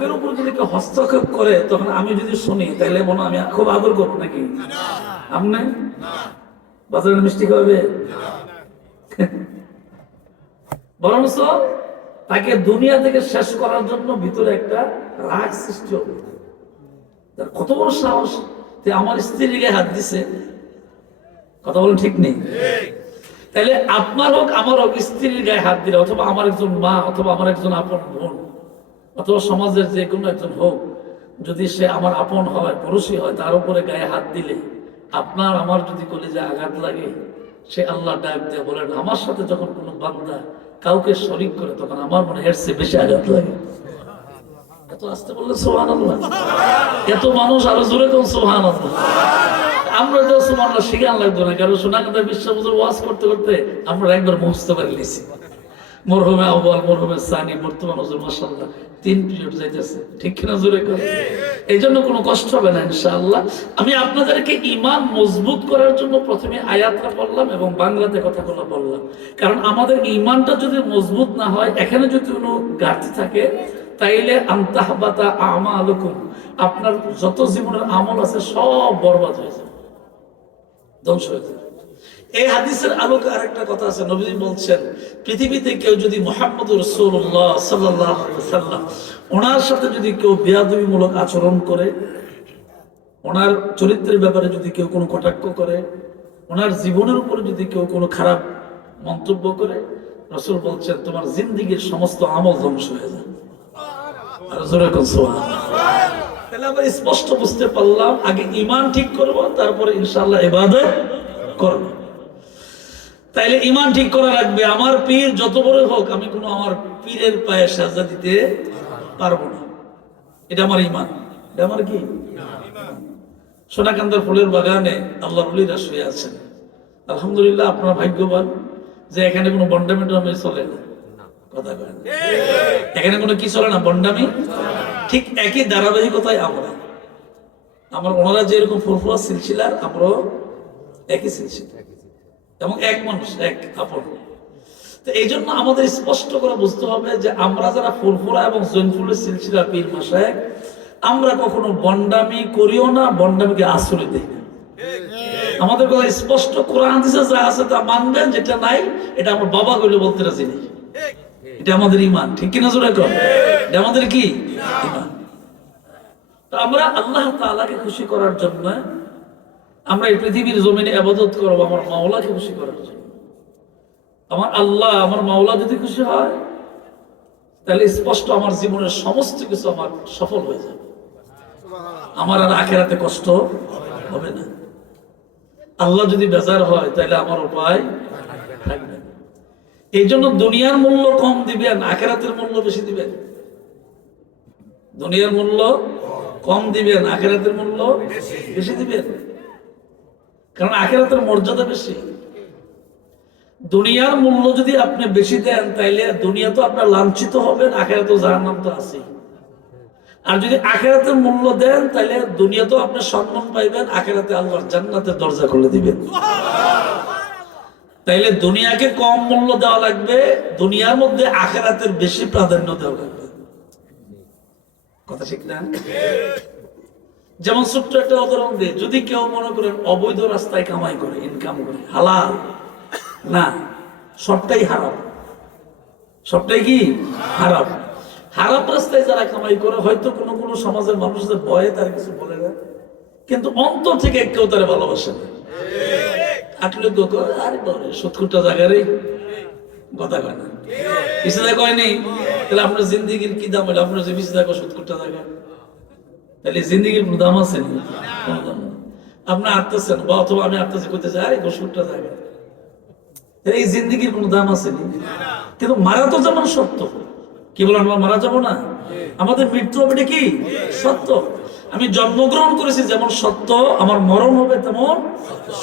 হকের উপর যদি কেউ হস্তক্ষেপ করে তখন আমি যদি শুনি তাহলে মনে আমি খুব আদর করবো নাকি? আপনি বাজারে মিষ্টি খাওয়াবে? বরঞ্চ তাকে দুনিয়া থেকে শেষ করার জন্য ভিতরে একটা রাগ সৃষ্টি হবে। কত বড় সাহস, আমার স্ত্রীর গায়ে হাত দিছে। কথা বলেন ঠিক নেই? তাহলে আপনার হোক আমার হোক, স্ত্রীর গায়ে হাত দিলে, অথবা আমার একজন মা, অথবা আমার একজন আপন বোন, অথবা সমাজের যে কোনো একজন হোক, যদি সে আমার আপন হয়, পড়োশী হয়, তার উপরে গায়ে হাত দিলে আপনার আমার যদি কলিজায় আঘাত লাগে, সে আল্লাহ ডাক দিয়ে বলেন, আমার সাথে যখন কোনো বান্দা কাউকে শরীক করে তখন আমার মনে এর চেয়ে বেশি আঘাত লাগে। এত আসতে বললে সুবহানাল্লাহ। এত মানুষ আরো জোরে কোন সুবহানাল্লাহ। আমরা তো সুবহানাল্লাহ শিখান লাগতো না, কারণ সোনাকান্দা বিশ্ববুজুর ওয়াজ করতে করতে আমরা একবার মুখস্থ করে নিয়েছি। মরহুমে আউয়াল, মরহুমে সানি, বর্তমান হুজুর মাশাআল্লাহ 3 পিরিয়ড যাইতেছে, ঠিক কিনা জোরে করে? এই জন্য কোনো কষ্ট হবে না ইনশাআল্লাহ। আমি আপনাদেরকে ঈমান মজবুত করার জন্য প্রথমে আয়াতটা পড়লাম এবং বাংলাতে কথাগুলো বললাম, কারণ আমাদের ঈমানটা যদি মজবুত না হয়, এখানে যদি কোনো ঘাটতি থাকে, তাইলে আনতাহবাতা আমালুকুম, আপনার যত জীবনের আমল আছে সব বরবাদ হয়ে যাবে, ধ্বংস হয়ে যাবে। এই হাদিসের আলোকে আরেকটা কথা আছে, নবীজি বলছেন, পৃথিবীতে কেউ যদি মুহাম্মদুর রাসূলুল্লাহ সাল্লাল্লাহু আলাইহি ওয়াসাল্লাম ওনার সাথে যদি কেউ বেয়াদবিমূলক আচরণ করে, ওনার চরিত্রের ব্যাপারে যদি কেউ কোনো কটাক্ষ করে, ওনার জীবনের উপরে যদি কেউ কোনো খারাপ মন্তব্য করে, রাসূল বলছেন তোমার জিন্দেগীর সমস্ত আমল ধ্বংস হয়ে যাবে। আর জোরে কোন সুবহানাল্লাহ। তাহলে আমরা স্পষ্ট বুঝতে পারলাম, আগে ঈমান ঠিক করব, তারপরে ইনশাআল্লাহ ইবাদত করব। তাইলে ঈমান ঠিক করা লাগবে। আমার পীর যত বড় হোক, আমি কোনো আমার পীরের পায়ে সাজদা দিতে পারবো না, এটা আমার ঈমান। এটা আমার কি? সোনাকান্দার ফুলের বাগানে আল্লাহর ওলিরা শুয়ে আছেন। আলহামদুলিল্লাহ, আপনারা ভাগ্যবান যে এখানে কোনো বন্ডামি টন্ডামি চলে না। কথা বলেন, এখানে কোনো কি চলে না? বন্ডামি। ঠিক একই ধারাবাহিকতায় আমার ওনারা যেরকম ফুরফুরা সিলসিলার, আমরাও একই সিলসিলা এবং এক মানুষ, এক আপন। তো এই জন্য আমাদের স্পষ্ট করে বুঝতে হবে যে আমরা যারা ফুরফুরা এবং জৈনফুলের সিলসিলার পীর মাশায়েখ, আমরা কখনো বন্ডামি করিও না, বন্ডামিকে আশ্রয় দিই না। আমাদের কথা স্পষ্ট, কোরআন হাদিসে যা আছে তা মানবেন, যেটা নাই এটা আমার বাবা কইলে বলতে রাজি নেই। এটা আমাদের ঈমান, ঠিক কিনা জোরে কর? এটা আমাদের কি? ঈমান। তো আমরা আল্লাহ তাআলাকে খুশি করার জন্য আমরা এই পৃথিবীর জমিনে ইবাদত করব, আমার মাওলাকে খুশি করার জন্য। আমার আল্লাহ, আমার মাওলা যদি খুশি হয়, তাহলে স্পষ্ট আমার জীবনের সমস্ত কিছু আমার সফল হয়ে যাবে, আমার আর আখিরাতে কষ্ট হবে না। আল্লাহ যদি বেজার হয়, তাহলে আমার উপায় থাকবে না। এই জন্য দুনিয়ার মূল্য কম দিবেন, আখিরাতের মূল্য বেশি দিবেন। দুনিয়ার মূল্য কম দিবেন, আখিরাতের মূল্য বেশি দিবেন, কারণ আখিরাতের মর্যাদা বেশি। দুনিয়ার মূল্য যদি আপনি বেশি দেন, তাইলে দুনিয়া তো আপনার লাঞ্ছিত হবেন, আখিরাতেও জাহান্নাম তো আছেই। আর যদি আখিরাতের মূল্য দেন, তাইলে দুনিয়া তো আপনি সম্মান পাইবেন, আখিরাতে আল্লাহর জান্নাতের দরজা খুলে দিবেন। তাইলে দুনিয়াকে কম মূল্য দেওয়া লাগবে, দুনিয়ার মধ্যে আখিরাতের বেশি প্রাধান্য দেওয়া লাগবে। কথা ঠিক না? যেমন ছোট্ট একটা উদাহরণ দিই, যদি কেউ মনে করেন অবৈধ রাস্তায় কামাই করে, ইনকাম করে, হালাল না, সবটাই হারাম। সবটাই কি? হারাম। হারাম রাস্তায় যারা কামাই করে, হয়তো কোনো কোনো সমাজের মানুষদের ভয়ে তারা কিছু বলে না, কিন্তু অন্তর থেকে কেউ তারা ভালোবাসে না। আটলে আরে বলে 70টা জায়গারে কথা কয় না, বিশাদা কয়নি, তাহলে আপনার জিন্দিগির কি দাম হলো? আপনার যে বিশাদা 70টা জায়গা, তাহলে জিন্দিগির কোনো দাম আছে? আপনি আটতেছেন, বা অথবা আমি আটতেছি করতে চাই, আরে 70টা জায়গা, এই জিন্দিগির কোনো দাম আছে? কিন্তু মারা তো যেমন সত্য, কি বলেন, আমরা মারা যাবো না, আমাদের মৃত্যু হবে, এটা কি সত্য। আমি জন্মগ্রহণ করেছি যেমন সত্য, আমার মরণ হবে তেমন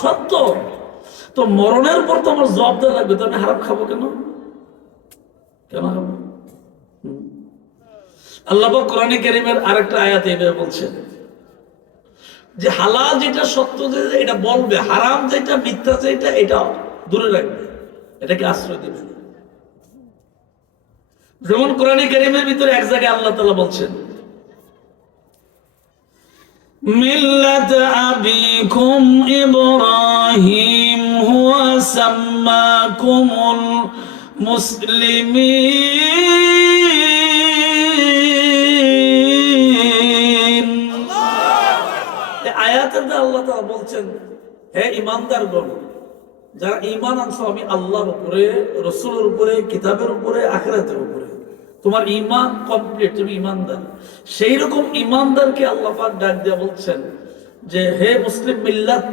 সত্য। তো মরণের পর তো আমার জবাবদার লাগবে, তো আমি হারাম খাবো কেন? কেন খাবো? আল্লাহ পাক কোরআনে কারীমের আরেকটা আয়াতে এভাবে বলছেন যে হালাল যেটা সত্য যেটা এটা বলবে, হারাম যেটা মিথ্যা যেটা এটা দূরে রাখবে, এটাকে আশ্রয় দিবে না। যেমন কোরআনে কারীমের ভিতরে এক জায়গায় আল্লাহ তাআলা বলছেন মিল্লাত আবিকুম ইব্রাহিম হুয়া সাম্মাকুমুল মুসলিমিন। এই আয়াতের মধ্যে আল্লাহ তাআলা বলছেন, হে ঈমানদারগণ, যারা ঈমান আনছো আমি আল্লাহর উপরে, রাসূলের উপরে, কিতাবের উপরে, আখিরাতের উপরে, তোমার ঈমান কমপ্লিট, তুমি ঈমানদার। সেই রকম ঈমানদারকে আল্লাহ পাক ডাক দিয়ে বলছেন যে হে মুসলিম মিল্লাত,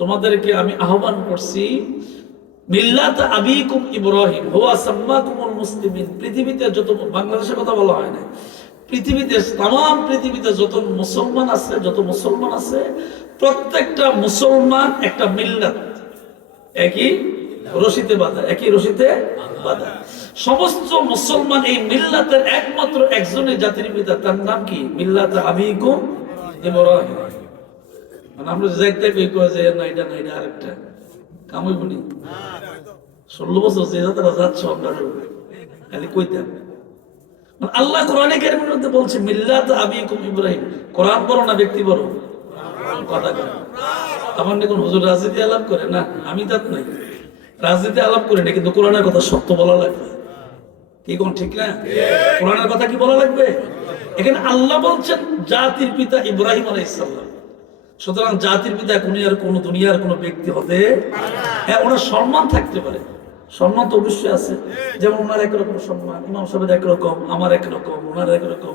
তোমাদেরকে আমি আহ্বান করছি মিল্লাত আবিকুম ইব্রাহিম হুয়া সাম্মাকুমুল মুসলিমিন। পৃথিবীতে যত, বাংলাদেশের কথা বলা হয় না, পৃথিবীতে তাম পৃথিবীতে যত মুসলমান আছে প্রত্যেকটা মুসলমান একটা মিল্লাত, একই রশিতে বাঁধা, একই রশিতে বাঁধা। সমস্ত মুসলমান এই মিল্লাতের একমাত্র একজনের জাতির পিতা, তার নাম কি? মিল্লাত আবিকুম ইব্রাহিম। মানে আমরা যাইতে কই যে না এটা আরেকটা কামই বলি 16 বছর যে যাত্রা যাচ্ছে আমরা খালি কইতাম। মানে আল্লাহ কোরআনে কারীমের মধ্যে বলছে মিল্লাত আবিকুম ইব্রাহিম। কোরআন বড় না ব্যক্তি বড়? কথা কয় আমার কোন হুজুর রাজনীতি আলাপ করে না, আমি তাত নাই, রাজনীতি আলাপ করে না, কিন্তু কোরআনের কথা সত্য বলা লাগবে। কি কোন ঠিক না? কোরআনের কথা কি বলা লাগবে? এখানে আল্লাহ বলছেন জাতির পিতা ইব্রাহিম আলাইহিস সালাম। সুতরাং জাতির পিতা কোন দুনিয়ার কোন ব্যক্তি হতে, হ্যাঁ ওনার সম্মান থাকতে পারে, সম্মান তো অবশ্যই আছে, যেমন ওনার একরকম সম্মান, ইমাম সাহেবের একরকম, আমার একরকম, ওনার একরকম,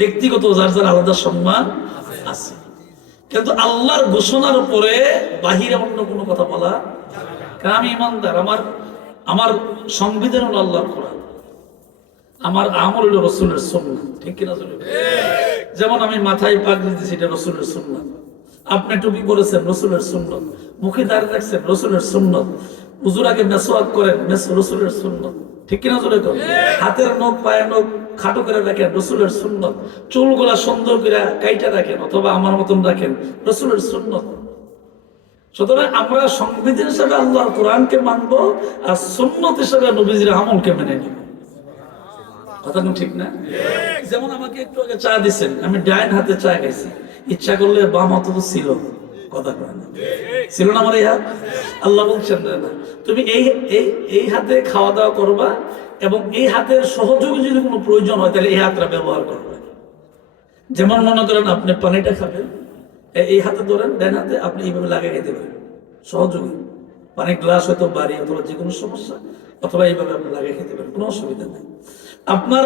ব্যক্তিগত যার যার আলাদা সম্মান আছে। কিন্তু আল্লাহর ঘোষণার উপরে বাহিরে অন্য কোনো কথা বলা, কারণ আমি ইমানদার, আমার সংবিধান হলো আল্লাহর কোরআন, আমার আমল হলো রাসূলের সুন্নাহ, ঠিক কিনা? যেমন আমি মাথায় পাগড়ি দিয়েছি, এটা রাসূলের সুন্নাহ। আপনি টুপি পরেছেন, রাসূলের সুন্নাহ। মুখে দাঁড়িয়ে রাখছেন, রাসূলের সুন্নাহ। হুজুর আগে মেসওয়াক করেন, রাসূলের সুন্নাহ, ঠিক কিনা? হাতের নখ, পায়ের নখ খাটো করে রাখেন, রাসূলের সুন্নাহ। চুলগুলা সুন্দর করে কাইটা রাখেন, অথবা আমার মতন রাখেন, রাসূলের সুন্নাহ। সুতরাং আমরা সংবিধান হিসেবে আল্লাহর কোরআনকে মানবো, আর সুন্নাত হিসেবে নবীজির আমলকে মেনে নিব। কথা ঠিক না? যেমন আমাকে একটু আগে চা দিচ্ছেন, আমি ডাইন হাতে চা খাইছি, ইচ্ছা করলে বাম হাতে তো ছিল, কথা কয় না, ছিল না আমার এই হাত? আল্লাহ বলছেন না, তুমি এই হাতে খাওয়া দাওয়া করবা, এবং এই হাতের সহযোগী যদি কোনো প্রয়োজন হয় তাহলে এই হাতটা ব্যবহার করবে। যেমন মনে করেন আপনি পানিটা খাবেন, এই হাতে ধরেন, ডান হাতে আপনি এইভাবে লাগিয়ে খেতে পারেন, সহযোগী পানির গ্লাস হয়তো বাড়ি অথবা যে কোনো সমস্যা, অথবা এইভাবে আপনি লাগিয়ে খেতে পারেন, কোনো অসুবিধা নেই। আপনার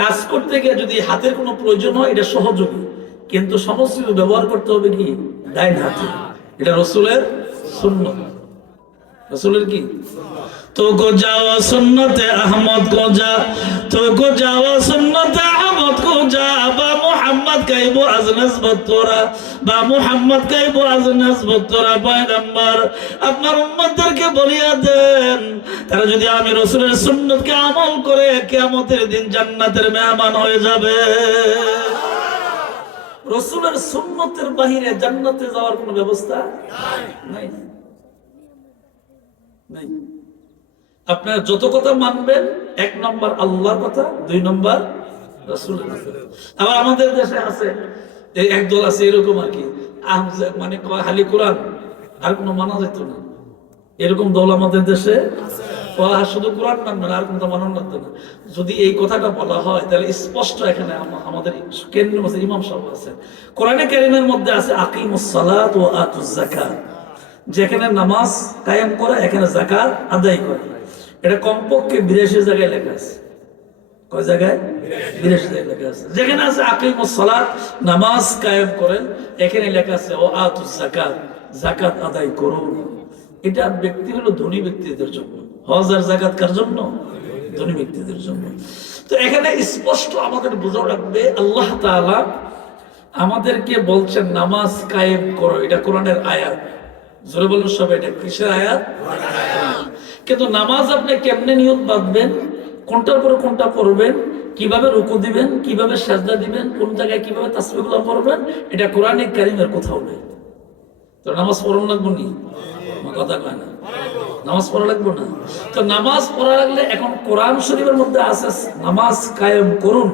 কাজ করতে গিয়ে যদি হাতের কোনো প্রয়োজন হয়, এটা সহযোগী, কিন্তু সমস্ত ব্যবহার করতে হবে কি? ডাইন হাতে। এটা রাসূলের সুন্নাহ। রাসূলের কি? তো গো যাওয়া সুন্নতে আহমদ কো যা, তো গো যাওয়া সুন্নতে আহমদ কো যা, বা মুহাম্মদ কাইবো আজ নসবত তোরা, বা মুহাম্মদ কাইবো আজ নসবত তোরা। পয়গম্বর আপনার উম্মতদেরকে বলিয়া দেন, তারা যদি আমি রাসূলের সুন্নতকে আমল করে কিয়ামতের দিন জান্নাতের মেহমান হয়ে যাবে। রাসূলের সুন্নতের বাহিরে জান্নাতে যাওয়ার কোনো ব্যবস্থা নাই, নাই। আপনার যত কথা মানবেন, 1 নম্বর আল্লাহর কথা, 2 নম্বর রাসূলের কথা। আবার আমাদের দেশে আছে এই একদল আছে এরকম আর কি, মানে খালি কোরআন আর কোনো মানা যেত না, এরকম দল আমাদের দেশে শুধু কোরআন মানবেন আর কোনো মানানো লাগতো না। যদি এই কথাটা বলা হয় তাহলে স্পষ্ট এখানে আমাদের কেন্দ্রীয় মসজিদ ইমাম সাহেব আছে, কোরআনে কারীমের মধ্যে আছে আকিমুস সালাত ওয়া আতুজ যাকাত, যেখানে নামাজ কায়েম করা, এখানে যাকাত আদায় করা। এটা কমপক্ষে 82 জায়গায় লেখা আছে। কয় জায়গায়? 82 জায়গায় লেখা আছে। যেখানে আছে আকিমুস সালাত, নামাজ কায়েম করেন, এখানে লেখা আছে ওয়া আতুজ যাকাত, যাকাত আদায় করুন। এটা ব্যক্তি হলো ধনী ব্যক্তিদের জন্য, হজ আর যাকাত কার জন্য? ধনী ব্যক্তিদের জন্য। তো এখানে স্পষ্ট আমাদের বোঝা লাগবে, আল্লাহ তাআলা আমাদেরকে বলছেন নামাজ কায়েম করো, এটা কোরআনের আয়াত। জোরে বলুন সবাই, এটা কিসের আয়াত? কিন্তু নামাজ আপনি কেমনে নিয়ত বাঁধবেন, কোনটার পরে কোনটা পড়বেন, কিভাবে রুকু দিবেন, কিভাবে সাজদা দিবেন, কোন জায়গায় কিভাবে তাসবিহগুলো পড়বেন, এটা কোরআনে কারীমের কোথাও নেই। তো নামাজ পড়ানো লাগবে নি? কথা কয় না, নামাজ পড়া লাগবে না? তো নামাজ পড়া লাগলে এখন কোরআন শরীফের মধ্যে আছে নামাজ কায়েম করুন,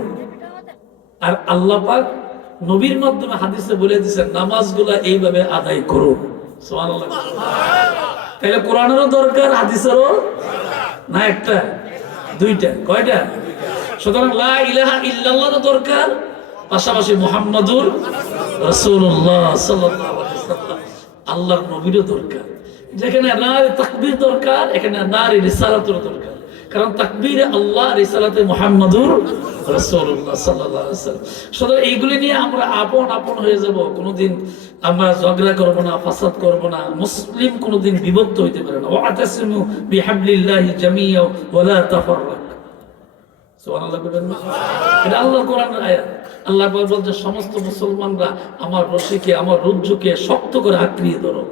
আর আল্লাহ পাক নবীর মাধ্যমে হাদিসে বলে দিয়েছেন নামাজগুলা এইভাবে আদায় করুন। সুবহানাল্লাহ। তাহলে কোরআনেরও দরকার, হাদিসেরও না, একটা দুইটা, কয়টা? সুতরাং লা ইলাহা ইল্লাল্লাহর দরকার, পাশাপাশি মুহাম্মাদুর রাসূলুল্লাহ সাল্লাল্লাহু আলাইহি ওয়াসাল্লাম আল্লাহর নবীরও দরকার। যেখানে নারে তাকবীর দরকার, এখানে নারে রিসালাতের দরকার। কারণ তাকবীরে আল্লাহ, রিসালাতে মুহাম্মাদুর রাসূলুল্লাহ সাল্লাল্লাহু আলাইহি ওয়াসাল্লাম। সুতরাং এইগুলি নিয়ে আমরা আপন আপন হয়ে যাব, কোনোদিন আমরা ঝগড়া করব না, ফাসাদ করব না। মুসলিম কোনোদিন বিভক্ত হইতে পারে না। ওয়াতাসিমু বিহাবলিল্লাহি জামিআ ওয়া লা তাফাররাক। সুবহানাল্লাহ বলেন না? এটা আল্লাহর কোরআনের আয়াত। আল্লাহ বলছে সমস্ত মুসলমানরা আমার রশিকে, আমার রজ্জুকে শক্ত করে আঁকড়িয়ে ধরো।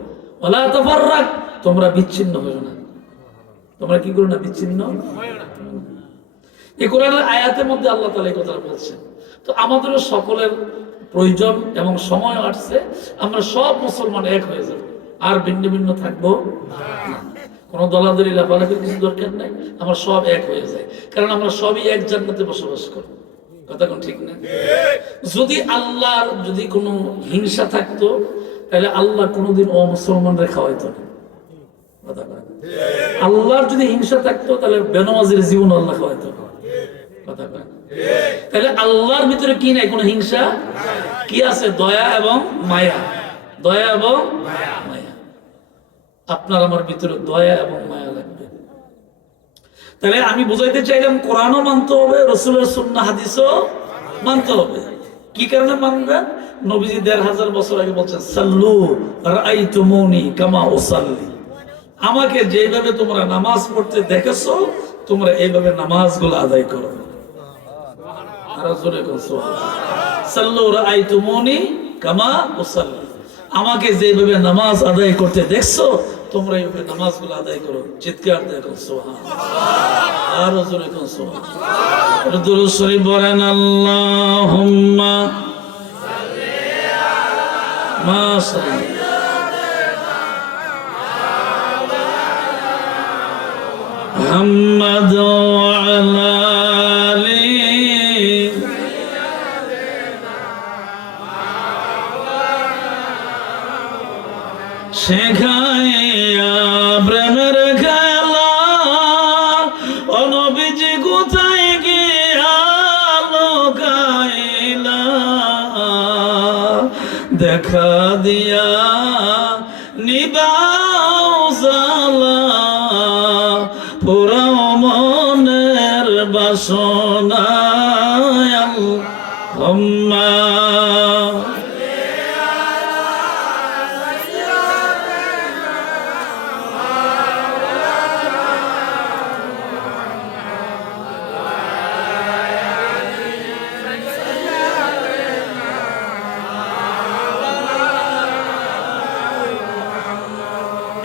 ওয়া লা তাফাররাক, তোমরা বিচ্ছিন্ন হয়ো না। তোমরা কি করো না? বিচ্ছিন্ন হয়ো না। এই কোরআনের আয়াতের মধ্যে আল্লাহ তাআলা এই কথাটা বলছেন। তো আমাদেরও সকলের প্রয়োজন এবং সময় আসছে, আমরা সব মুসলমান এক হয়ে যাব, আর ভিন্ন ভিন্ন থাকবো না। কোনো দলাদলি লাফালাফির কিছু দরকার নাই, আমরা সব এক হয়ে যাই। কারণ আমরা সবই এক জান্নাতে বসবাস করি। কথা কোন ঠিক না? যদি আল্লাহর যদি কোনো হিংসা থাকতো, তাহলে আল্লাহ কোনোদিন অমুসলমানরা খাওয়াইতো না। কথা বলেন। আল্লাহর যদি হিংসা থাকতো, তাহলে বেনামাজির জীবন আল্লাহ খাওয়াইতো না। কথা বলেন। তাহলে আল্লাহর ভিতরে কি নাই? কোনো হিংসা কি আছে? দয়া এবং মায়া। দয়া এবং মায়া। আপনার আমার ভিতরে দয়া এবং মায়া লাগবে। তাহলে আমি বুঝাইতে চাইলাম, কোরআনও মানতে হবে, রাসূলের সুন্নাহ হাদিসও মানতে হবে। কি কারণে মানবেন? নবীজি ১৫০০ বছর আগে বলছেন, সাল্লু রাআইতুমুনি কামা উসাল্লি। আমাকে যেভাবে তোমরা নামাজ পড়তে দেখেছো, তোমরা এইভাবে নামাজগুলো আদায় করো। আরো জোরে বলো সুবহানাল্লাহ। সাল্লু রাআইতুমুনি কামা উসাল্লি। আমাকে যেভাবে নামাজ আদায় করতে দেখছো, তোমরা এইভাবে নামাজগুলো আদায় করো। চিৎকার দেখো সুবহানাল্লাহ। আরো জোরে বলো সুবহানাল্লাহ। দুরূদ শরীফ পড়েন, আল্লাহুম্মা সাল্লি আলা মাশাআল্লাহ মুহাম্মাদ ওয়া আলা আলি শেখাইয়া প্রেমের খেলা। ও নবীজি কোথায় গিয়া লুকাইলা, দেখা দিয়া নিবাও জালা, পুরাও মনের বাসনা। আল্লাহুম্মা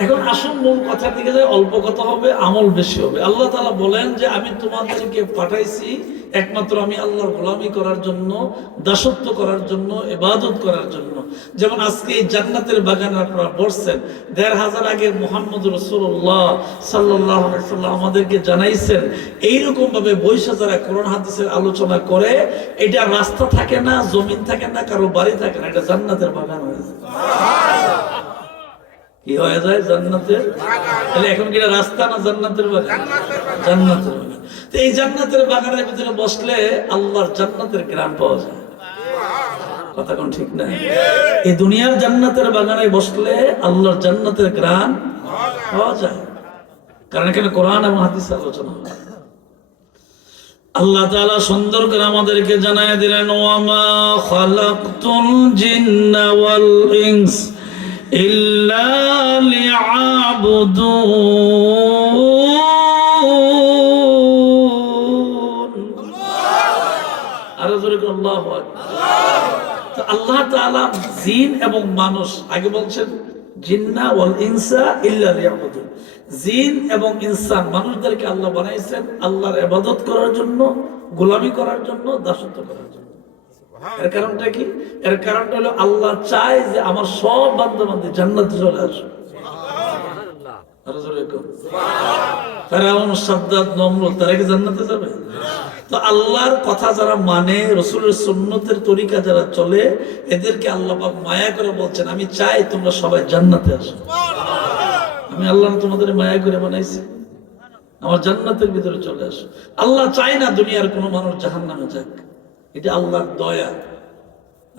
এখন আসুন মূল কথার দিকে যায়। অল্প কথা হবে, আমল বেশি হবে। আল্লাহ তাআলা বলেন যে আমি তোমাদেরকে পাঠাইছি একমাত্র আমি আল্লাহর গোলামি করার জন্য, দাসত্ব করার জন্য, ইবাদত করার জন্য। যেমন আজকে এই জান্নাতের বাগানে আপনারা বসছেন, ১৫০০ আগে মুহাম্মদুর রাসূলুল্লাহ সাল্লাল্লাহু আলাইহি ওয়াসাল্লাম আমাদেরকে জানাইছেন, এইরকম ভাবে বৈশা যারা কোরআন হাদিসের আলোচনা করে, এটা রাস্তা থাকে না, জমিন থাকে না, কারো বাড়ি থাকে না, এটা জান্নাতের বাগান হয়ে যায়। কি হয়ে যায়? জান্নাতের। তাহলে এখন কি রাস্তা না জান্নাতের বাগান? জান্নাতের বাগান। তো এই জান্নাতের বাগানের ভিতরে বসলে আল্লাহর জান্নাতের গ্রাম পাওয়া যায়। কথা কোন ঠিক না? এই দুনিয়ার জান্নাতের বাগানে বসলে আল্লাহর জান্নাতের গ্রাম পাওয়া যায়। কারণ এখানে কোরআন এবং হাদিস আলোচনা হয়। আল্লাহ তাআলা সুন্দর করে আমাদেরকে জানায় দিলেন, ওয়ামা খালাকতুল জিন্না ওয়াল ইনস ইল্লা লিয়াবুদুন। আরো জোরে বলুন আল্লাহু আকবার। আল্লাহ তাআলা জিন এবং মানুষ, আগে বলছেন জিন্না ওয়াল ইনসা ইল্লা লিয়াবুদুন। জিন এবং ইনসান, মানুষদেরকে আল্লাহ বানাইছেন আল্লাহর ইবাদত করার জন্য, গোলামি করার জন্য, দাসত্ব করার জন্য। এর কারণটা কি? এর কারণটা হলো আল্লাহ চায় যে আমার সব বান্দা-বান্দী জান্নাতে চলে আসে। সুবহানাল্লাহ। আরো জোরে বলুন সুবহানাল্লাহ। ফেরাউন, সাদ্দাত, নমরুদ, তারা কি জান্নাতে যাবে? তো আল্লাহর কথা যারা মানে, রসুলের সুন্নতের তরিকা যারা চলে, এদেরকে আল্লাহ পাক মায়া করে বলছেন, আমি চাই তোমরা সবাই জান্নাতে আসো। আমি আল্লাহ তোমাদের মায়া করে বানাইছি, আমার জান্নাতের ভিতরে চলে আসো। আল্লাহ চায় না দুনিয়ার কোনো মানুষ জাহান্নামে যাক, এটা আল্লাহর দয়া।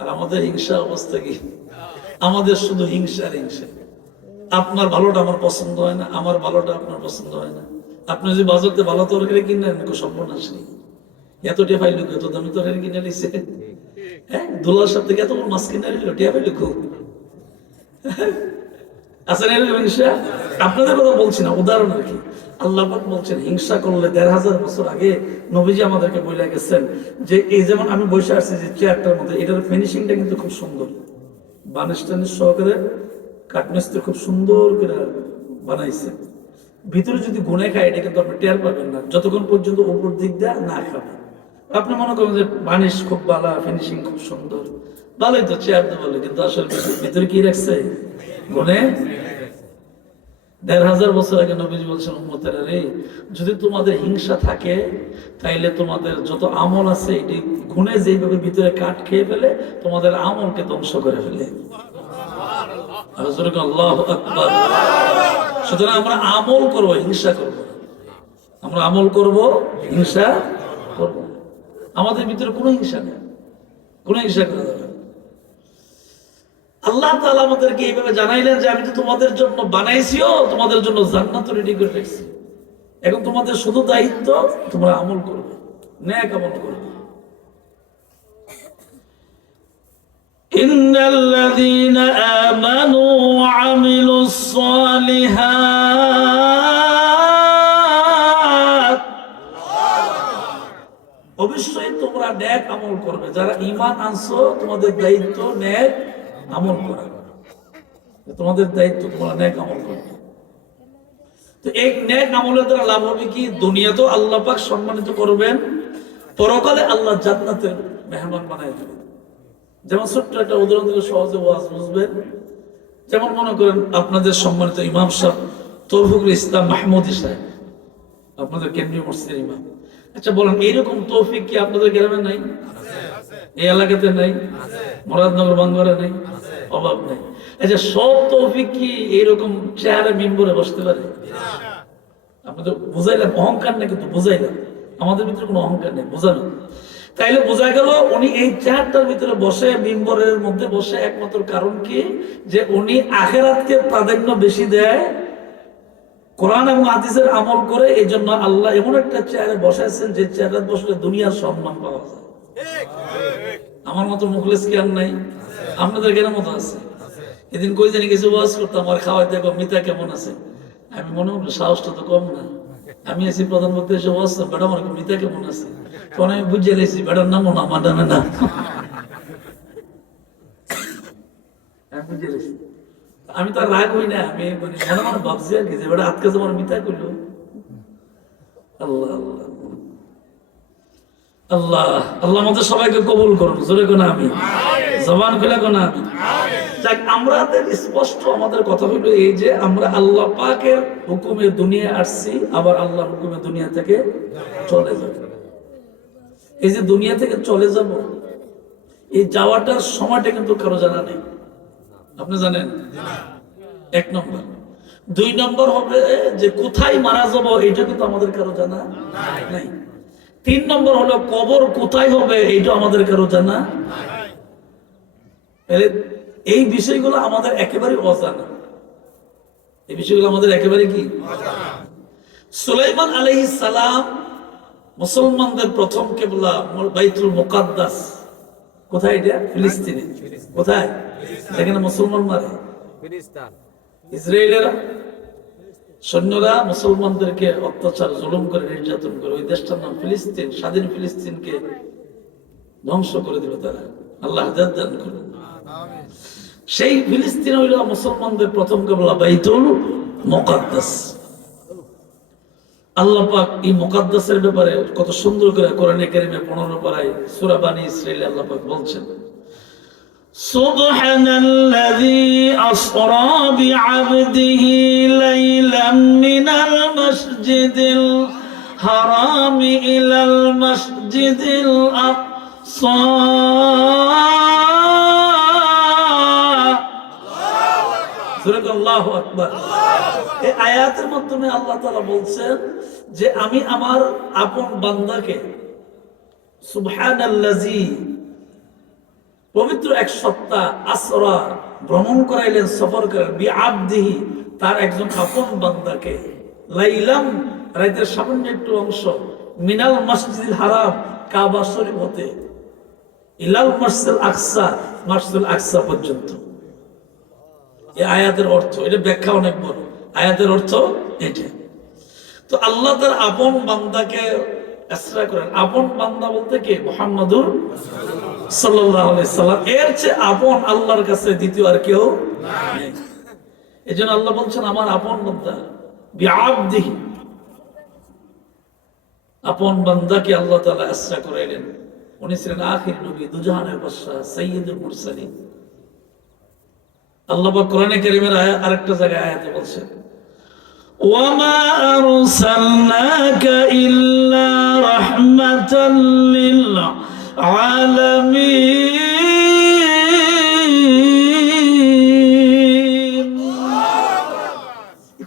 আর আমাদের হিংসা অবস্থা কি? আমাদের শুধু হিংসা আর হিংসা। আপনার ভালোটা আমার পছন্দ হয় না, আমার ভালোটা আপনার পছন্দ হয় না। আপনি যদি বাজারতে ভালো তরকারি কিনেন, সর্বনাশ নেই, এত টিয়া পাইল, এত দামি তরকারি কিনে নিছে, হ্যাঁ, দোলার সাথে এত মাছ কিনে নিল, টিয়া পাইল খুব। আচ্ছা, হিংসা আপনাদের কথা বলছি না, উদাহরণ আর কি। আল্লাহ পাক বলছেন হিংসা করলে ১৫০০ বছর আগে নবীজি আমাদেরকে বলে গেছেন যে এই যেমন আমি বসে আসছি যে চেয়ারটার মধ্যে, এটার ফিনিশিংটা কিন্তু খুব সুন্দর, বানিশ টানিশ সহকারে কাঠমিস্ত্রি খুব সুন্দর করে বানাইছে। ভিতরে যদি গুনে খায় এটা কিন্তু আপনি টের পাবেন না যতক্ষণ পর্যন্ত উপর দিক দিয়ে না খাবেন। আপনি মনে করেন যে বানিশ খুব ভালো, ফিনিশিং খুব সুন্দর, ভালোই তো চেয়ার তো ভালো, কিন্তু আসলে ভিতরে কি রাখছে? গুনে। ১৫০০ বছর আগে নবীজি বলছেন উম্মতেরা রে, যদি তোমাদের হিংসা থাকে তাইলে তোমাদের যত আমল আছে এটি গুনে যেভাবে ভিতরে কাঠ খেয়ে ফেলে, তোমাদের আমলকে ধ্বংস করে ফেলে। আল্লাহু আকবার। সুতরাং আমরা আমল করবো, হিংসা করবো। আমরা আমল করব, হিংসা করব। আমাদের ভিতরে কোনো হিংসা নেই, কোনো হিংসা করা যাবে না। আল্লাহ তাআলা আমাদেরকে এইভাবে জানাইলেন যে আমি তো তোমাদের জন্য বানাইছিও, তোমাদের জন্য জান্নাত রেডি করে রেখেছি। এখন তোমাদের শুধু দায়িত্ব তোমরা আমল করবে, নেক আমল করবে। ইন্নাল্লাযীনা আমানু ওয়া আমিলুস সালিহাত, অবশ্যই তোমরা নেক আমল করবে। যারা ঈমান আনছো তোমাদের দায়িত্ব নেক আমল করা, তোমাদের দায়িত্ব তোমরা নেক আমল করবে। তো এই নেক আমলের দ্বারা লাভ হবে কি? দুনিয়াতেও আল্লাহ পাক সম্মানিত করবেন, পরকালে আল্লাহ জান্নাতের মেহমান বানায় দেবেন। যেমন ছোট্ট একটা উদাহরণ দিলে সহজে ওয়াজ বুঝবেন। যেমন মনে করেন আপনাদের সম্মানিত ইমাম সাহেব তৌফিকুল ইসলাম মাহমুদী সাহেব, আপনাদের কেন্দ্রীয় মসজিদের ইমাম। আচ্ছা বলেন, এইরকম তৌফিক কি আপনাদের গ্রামে নাই? এই এলাকাতে নাই? মুরাদনগর বাঙ্গুয়ারে নেই? অভাব নেই। আচ্ছা, সব তৌফিক কি এইরকম চেহারা মিম্বরে বসতে পারে? আপনাদের বুঝাইলাম অহংকার নেই, কিন্তু বুঝাইলাম আমাদের ভিতরে কোনো অহংকার নেই, বোঝানো। তাইলে বোঝা গেল উনি এই চেহারটার ভিতরে বসে, মিম্বরের মধ্যে বসে, একমাত্র কারণ কি? যে উনি আখিরাতকে প্রাধান্য বেশি দেয়, কোরআন এবং হাদিসের আমল করে। এই জন্য আল্লাহ এমন একটা চেয়ারে বসাইছেন যে চেয়ারে বসলে দুনিয়ার সম্মান পাওয়া যায়। আমার মতো মুখলেস কি আর নাই? আপনাদের কেন মতো আছে? এদিন কই জানি কিছু ওয়াজ করতাম, আর খাওয়াই দেখো মিতা কেমন আছে। আমি মনে হলো সাহসটা তো কম না। আমি আছি প্রধানমন্ত্রী এসে ওয়াজ, বেটা আমার মিতা কেমন আছে, তখন আমি বুঝিয়ে লেছি বেটার নামও না, আমার নামে না। আমি তো আর রাগ হই না, আমি মানে মনে মনে ভাবছি আর কি যে বেটা আজকে তোমার মিতা করলো। আল্লাহ আল্লাহ আল্লাহ আল্লাহ আমাদের সবাইকে কবুল করুন। জোরে কোন আমি, জবান খুলে কোন আমি। যাক, আমাদের স্পষ্ট আমাদের কথা হলো এই যে আমরা আল্লাহ পাকের হুকুমে দুনিয়া আসছি, আবার আল্লাহর হুকুমে দুনিয়া থেকে চলে যাব। এই যে দুনিয়া থেকে চলে যাব, এই যাওয়াটার সময়টা কিন্তু কারো জানা নেই। আপনি জানেন? ১ নম্বর। ২ নম্বর হবে যে কোথায় মারা যাব, এটা কিন্তু আমাদের কারো জানা নাই। ৩ নম্বর হলো কবর কোথায় হবে, এইটা আমাদের কারো জানা। এই বিষয়গুলো আমাদের একেবারে অজানা। এই বিষয়গুলো আমাদের একেবারে কি অজানা। সুলাইমান আলাইহিস সালাম মুসলমানদের প্রথম কিবলা বাইতুল মুকাদ্দাস। কোথায় এটা? ফিলিস্তিনে। কোথায়? যেখানে মুসলমান মারে ফিলিস্তিন। ইসরায়েলের সৈন্যরা মুসলমানদেরকে অত্যাচার, জুলুম করে, নির্যাতন করে ওই দেশটার নাম ফিলিস্তিন, স্বাধীন ফিলিস্তিনকে ধ্বংস করে দিল তারা। আল্লাহ হেদায়েত দান করুন। সেই ফিলিস্তিন হইল মুসলমানদের প্রথম কিবলা বাইতুল মুকাদ্দাস। আল্লাহ পাক এই মুকাদ্দাসের ব্যাপারে কত সুন্দর করে কোরআনে কারীমে 15 পারায় সূরা বানী ইসরাঈল আল্লাহ পাক বলছেন, সুবহানাল্লাযী আসরা বিআবদিহি লাইলাম মিনাল মাসজিদিল الحرام إلى المسجد الأقصى আল্লাহু আকবার। এই আয়াতের মাধ্যমে আল্লাহ তাআলা বলছেন যে আমি আমার আপন বান্দাকে সুবহানাল্লাযী পবিত্র এক সত্তা আসরা ভ্রমণ করাইলেন, সফর করেন বিআবদিহি তার একজন আপন বান্দাকে লাইলাম রাতের সামান্য একটু অংশ মিনাল মসজিদুল হারাম কাবা শরীফ হতে ইলাল মসজিদুল আকসা মসজিদুল আকসা পর্যন্ত। এই আয়াতের অর্থ, এটা ব্যাখ্যা অনেক বড়। আয়াতের অর্থ এটা। তো আল্লাহ তার আপন বান্দাকে ইসরা করেন। আপন বান্দা বলতে কে? মুহাম্মাদুর সাল্লাল্লাহু আলাইহি সাল্লাম। এর চেয়ে আপন আল্লাহর কাছে দ্বিতীয় আর কেউ নেই। এজন্য আল্লাহ বলছেন আমার আপন বান্দা বিআবদিহি, আপন বান্দাকে আল্লাহ তাআলা ইসরা করাইলেন। উনি ছিলেন আখির নবী, দুজাহানের বাদশা, সাইয়্যিদুল মুরসালিন। আল্লাহ পাক কোরআনে কারীমের আরেকটা জায়গায় আয়াতে বলছেন ওয়ামা আরসালনাকা ইল্লা রাহমাতাল লিল আলামিন।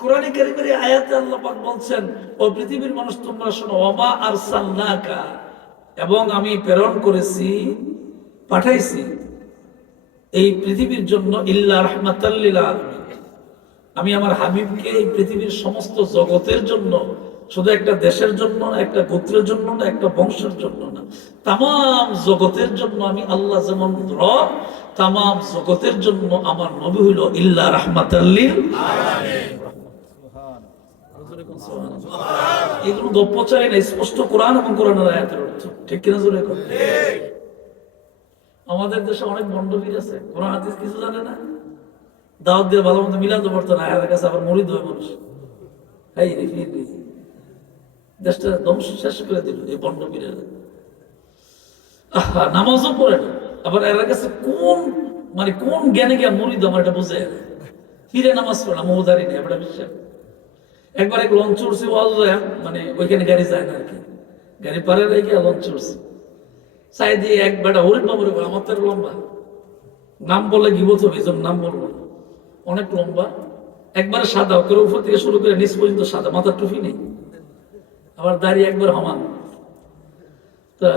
কোরআনে কারীমের আয়াতে আল্লাহ পাক বলছেন ও পৃথিবীর মানুষ তোমরা শোনো, ওয়ামা আরসালনাকা, এবং আমি প্রেরণ করেছি, পাঠাইছি এই পৃথিবীর জন্য ইল্লা রাহমাতাল লিল আলামিন, আমি আমার হাবিবকে এই পৃথিবীর সমস্ত জগতের জন্য, শুধু একটা দেশের জন্য না, একটা গোত্রের জন্য না, একটা বংশের জন্য না, তামাম জগতের জন্য আমি আল্লাহ যেমন রব, তামাম জগতের জন্য আমার নবী হইল ইল্লা রাহমাতাল লিল আলামিন। এগুলো গপ্প চাই না, স্পষ্ট কোরআন এবং কোরআনের আয়াতের অর্থ। ঠিক কিনা জোরে কর? আমাদের দেশে অনেক বন্ডবীর আছে, কোরআন হাদিস কিছু জানে না, দাওয়াত দিয়ে ভালো মতো মিলাতে পারতো না, এর কাছে আবার মরিদ হয় মানুষ। এই রে দেশটা ধ্বংস শেষ করে দিল এই বন্ডবীরের। নামাজও পড়ে না, আবার এর কাছে কোন কোন জ্ঞানে গিয়া মরিদ আমার এটা বুঝে ফিরে নামাজ পড়ে না, মৌদারি নেই এটা বিশ্বাস। একবার এক লঞ্চ উঠছি, ওইখানে গাড়ি যায় না আর কি, গাড়ি পারে রেখে লঞ্চ উঠছি, চাই দিয়ে এক বেটা হরিণ বাবুরে বলে আমার তো লম্বা, নাম বললে গিবত হবে, এই জন্য নাম বলবো, অনেক লম্বা, একবারে সাদা, করে উপর থেকে শুরু করে নিচ পর্যন্ত সাদা, মাথার টুপি নেই, আবার দাঁড়িয়ে একবার হমান। তা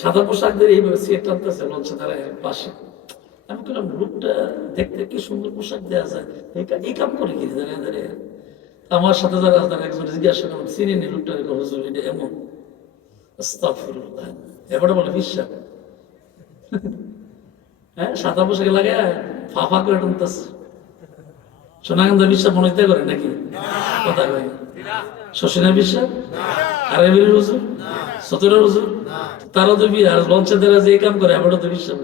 সাদা পোশাক দিয়ে এইভাবে সিট টানতেছে লঞ্চে দাঁড়ায় পাশে। আমি বললাম লোকটা দেখতে কি সুন্দর পোশাক দেওয়া যায়, এই কাম করে কি দাঁড়িয়ে দাঁড়িয়ে। আমার সাথে যারা একজন জিজ্ঞাসা করলাম, চিনি নি লোকটা, হুজুর এটা এমন। আস্তাগফিরুল্লাহ, এবারে বলে বিশ্বাস, হ্যাঁ সাদা পোশাকে লাগে ফা করে টানতেছে। সোনাগন্ধা বিশ্বাস মনে হইতে করে নাকি? কথা কয় শশীনা বিশ্বাস, আরেবের হুজুর, সতেরো হুজুর, তারা তো আর লঞ্চে দ্বারা যে কাম করে এবারও তো বিশ্বাস,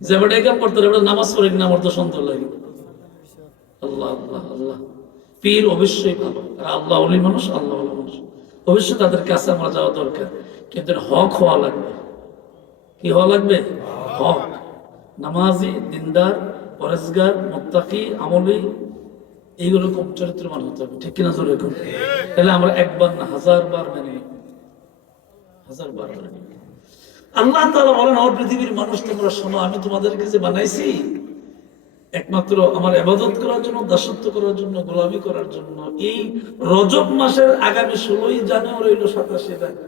যে এবার এই কাম করতে এবার নামাজ পড়ে কিনা আমার তো সন্দেহ লাগে। আল্লাহ আল্লাহ আল্লাহ, পীর অবশ্যই ভালো, আর আল্লাহ ওলি মানুষ, আল্লাহ ওলি মানুষ, অবশ্যই তাদের কাছে আমরা যাওয়া দরকার, কিন্তু হক হওয়া লাগবে। কি হওয়া লাগবে? হক, নামাজি, দিনদার, পরেজগার, মুত্তাকি, আমলি, এইগুলো কম চরিত্রবান হতে হবে। ঠিক কিনা জোরে কর? তাহলে আমরা একবার না 1000 বার মেনে নিই, 1000 বার মেনে নিই। আল্লাহ তাআলা বলেন ও পৃথিবীর মানুষ তোমরা শোনো, আমি তোমাদেরকে যে বানাইছি একমাত্র আমার ইবাদত করার জন্য, দাসত্ব করার জন্য, গোলামি করার জন্য। এই রজব মাসের আগামী 16ই জানুয়ারি হইল 87 রাত,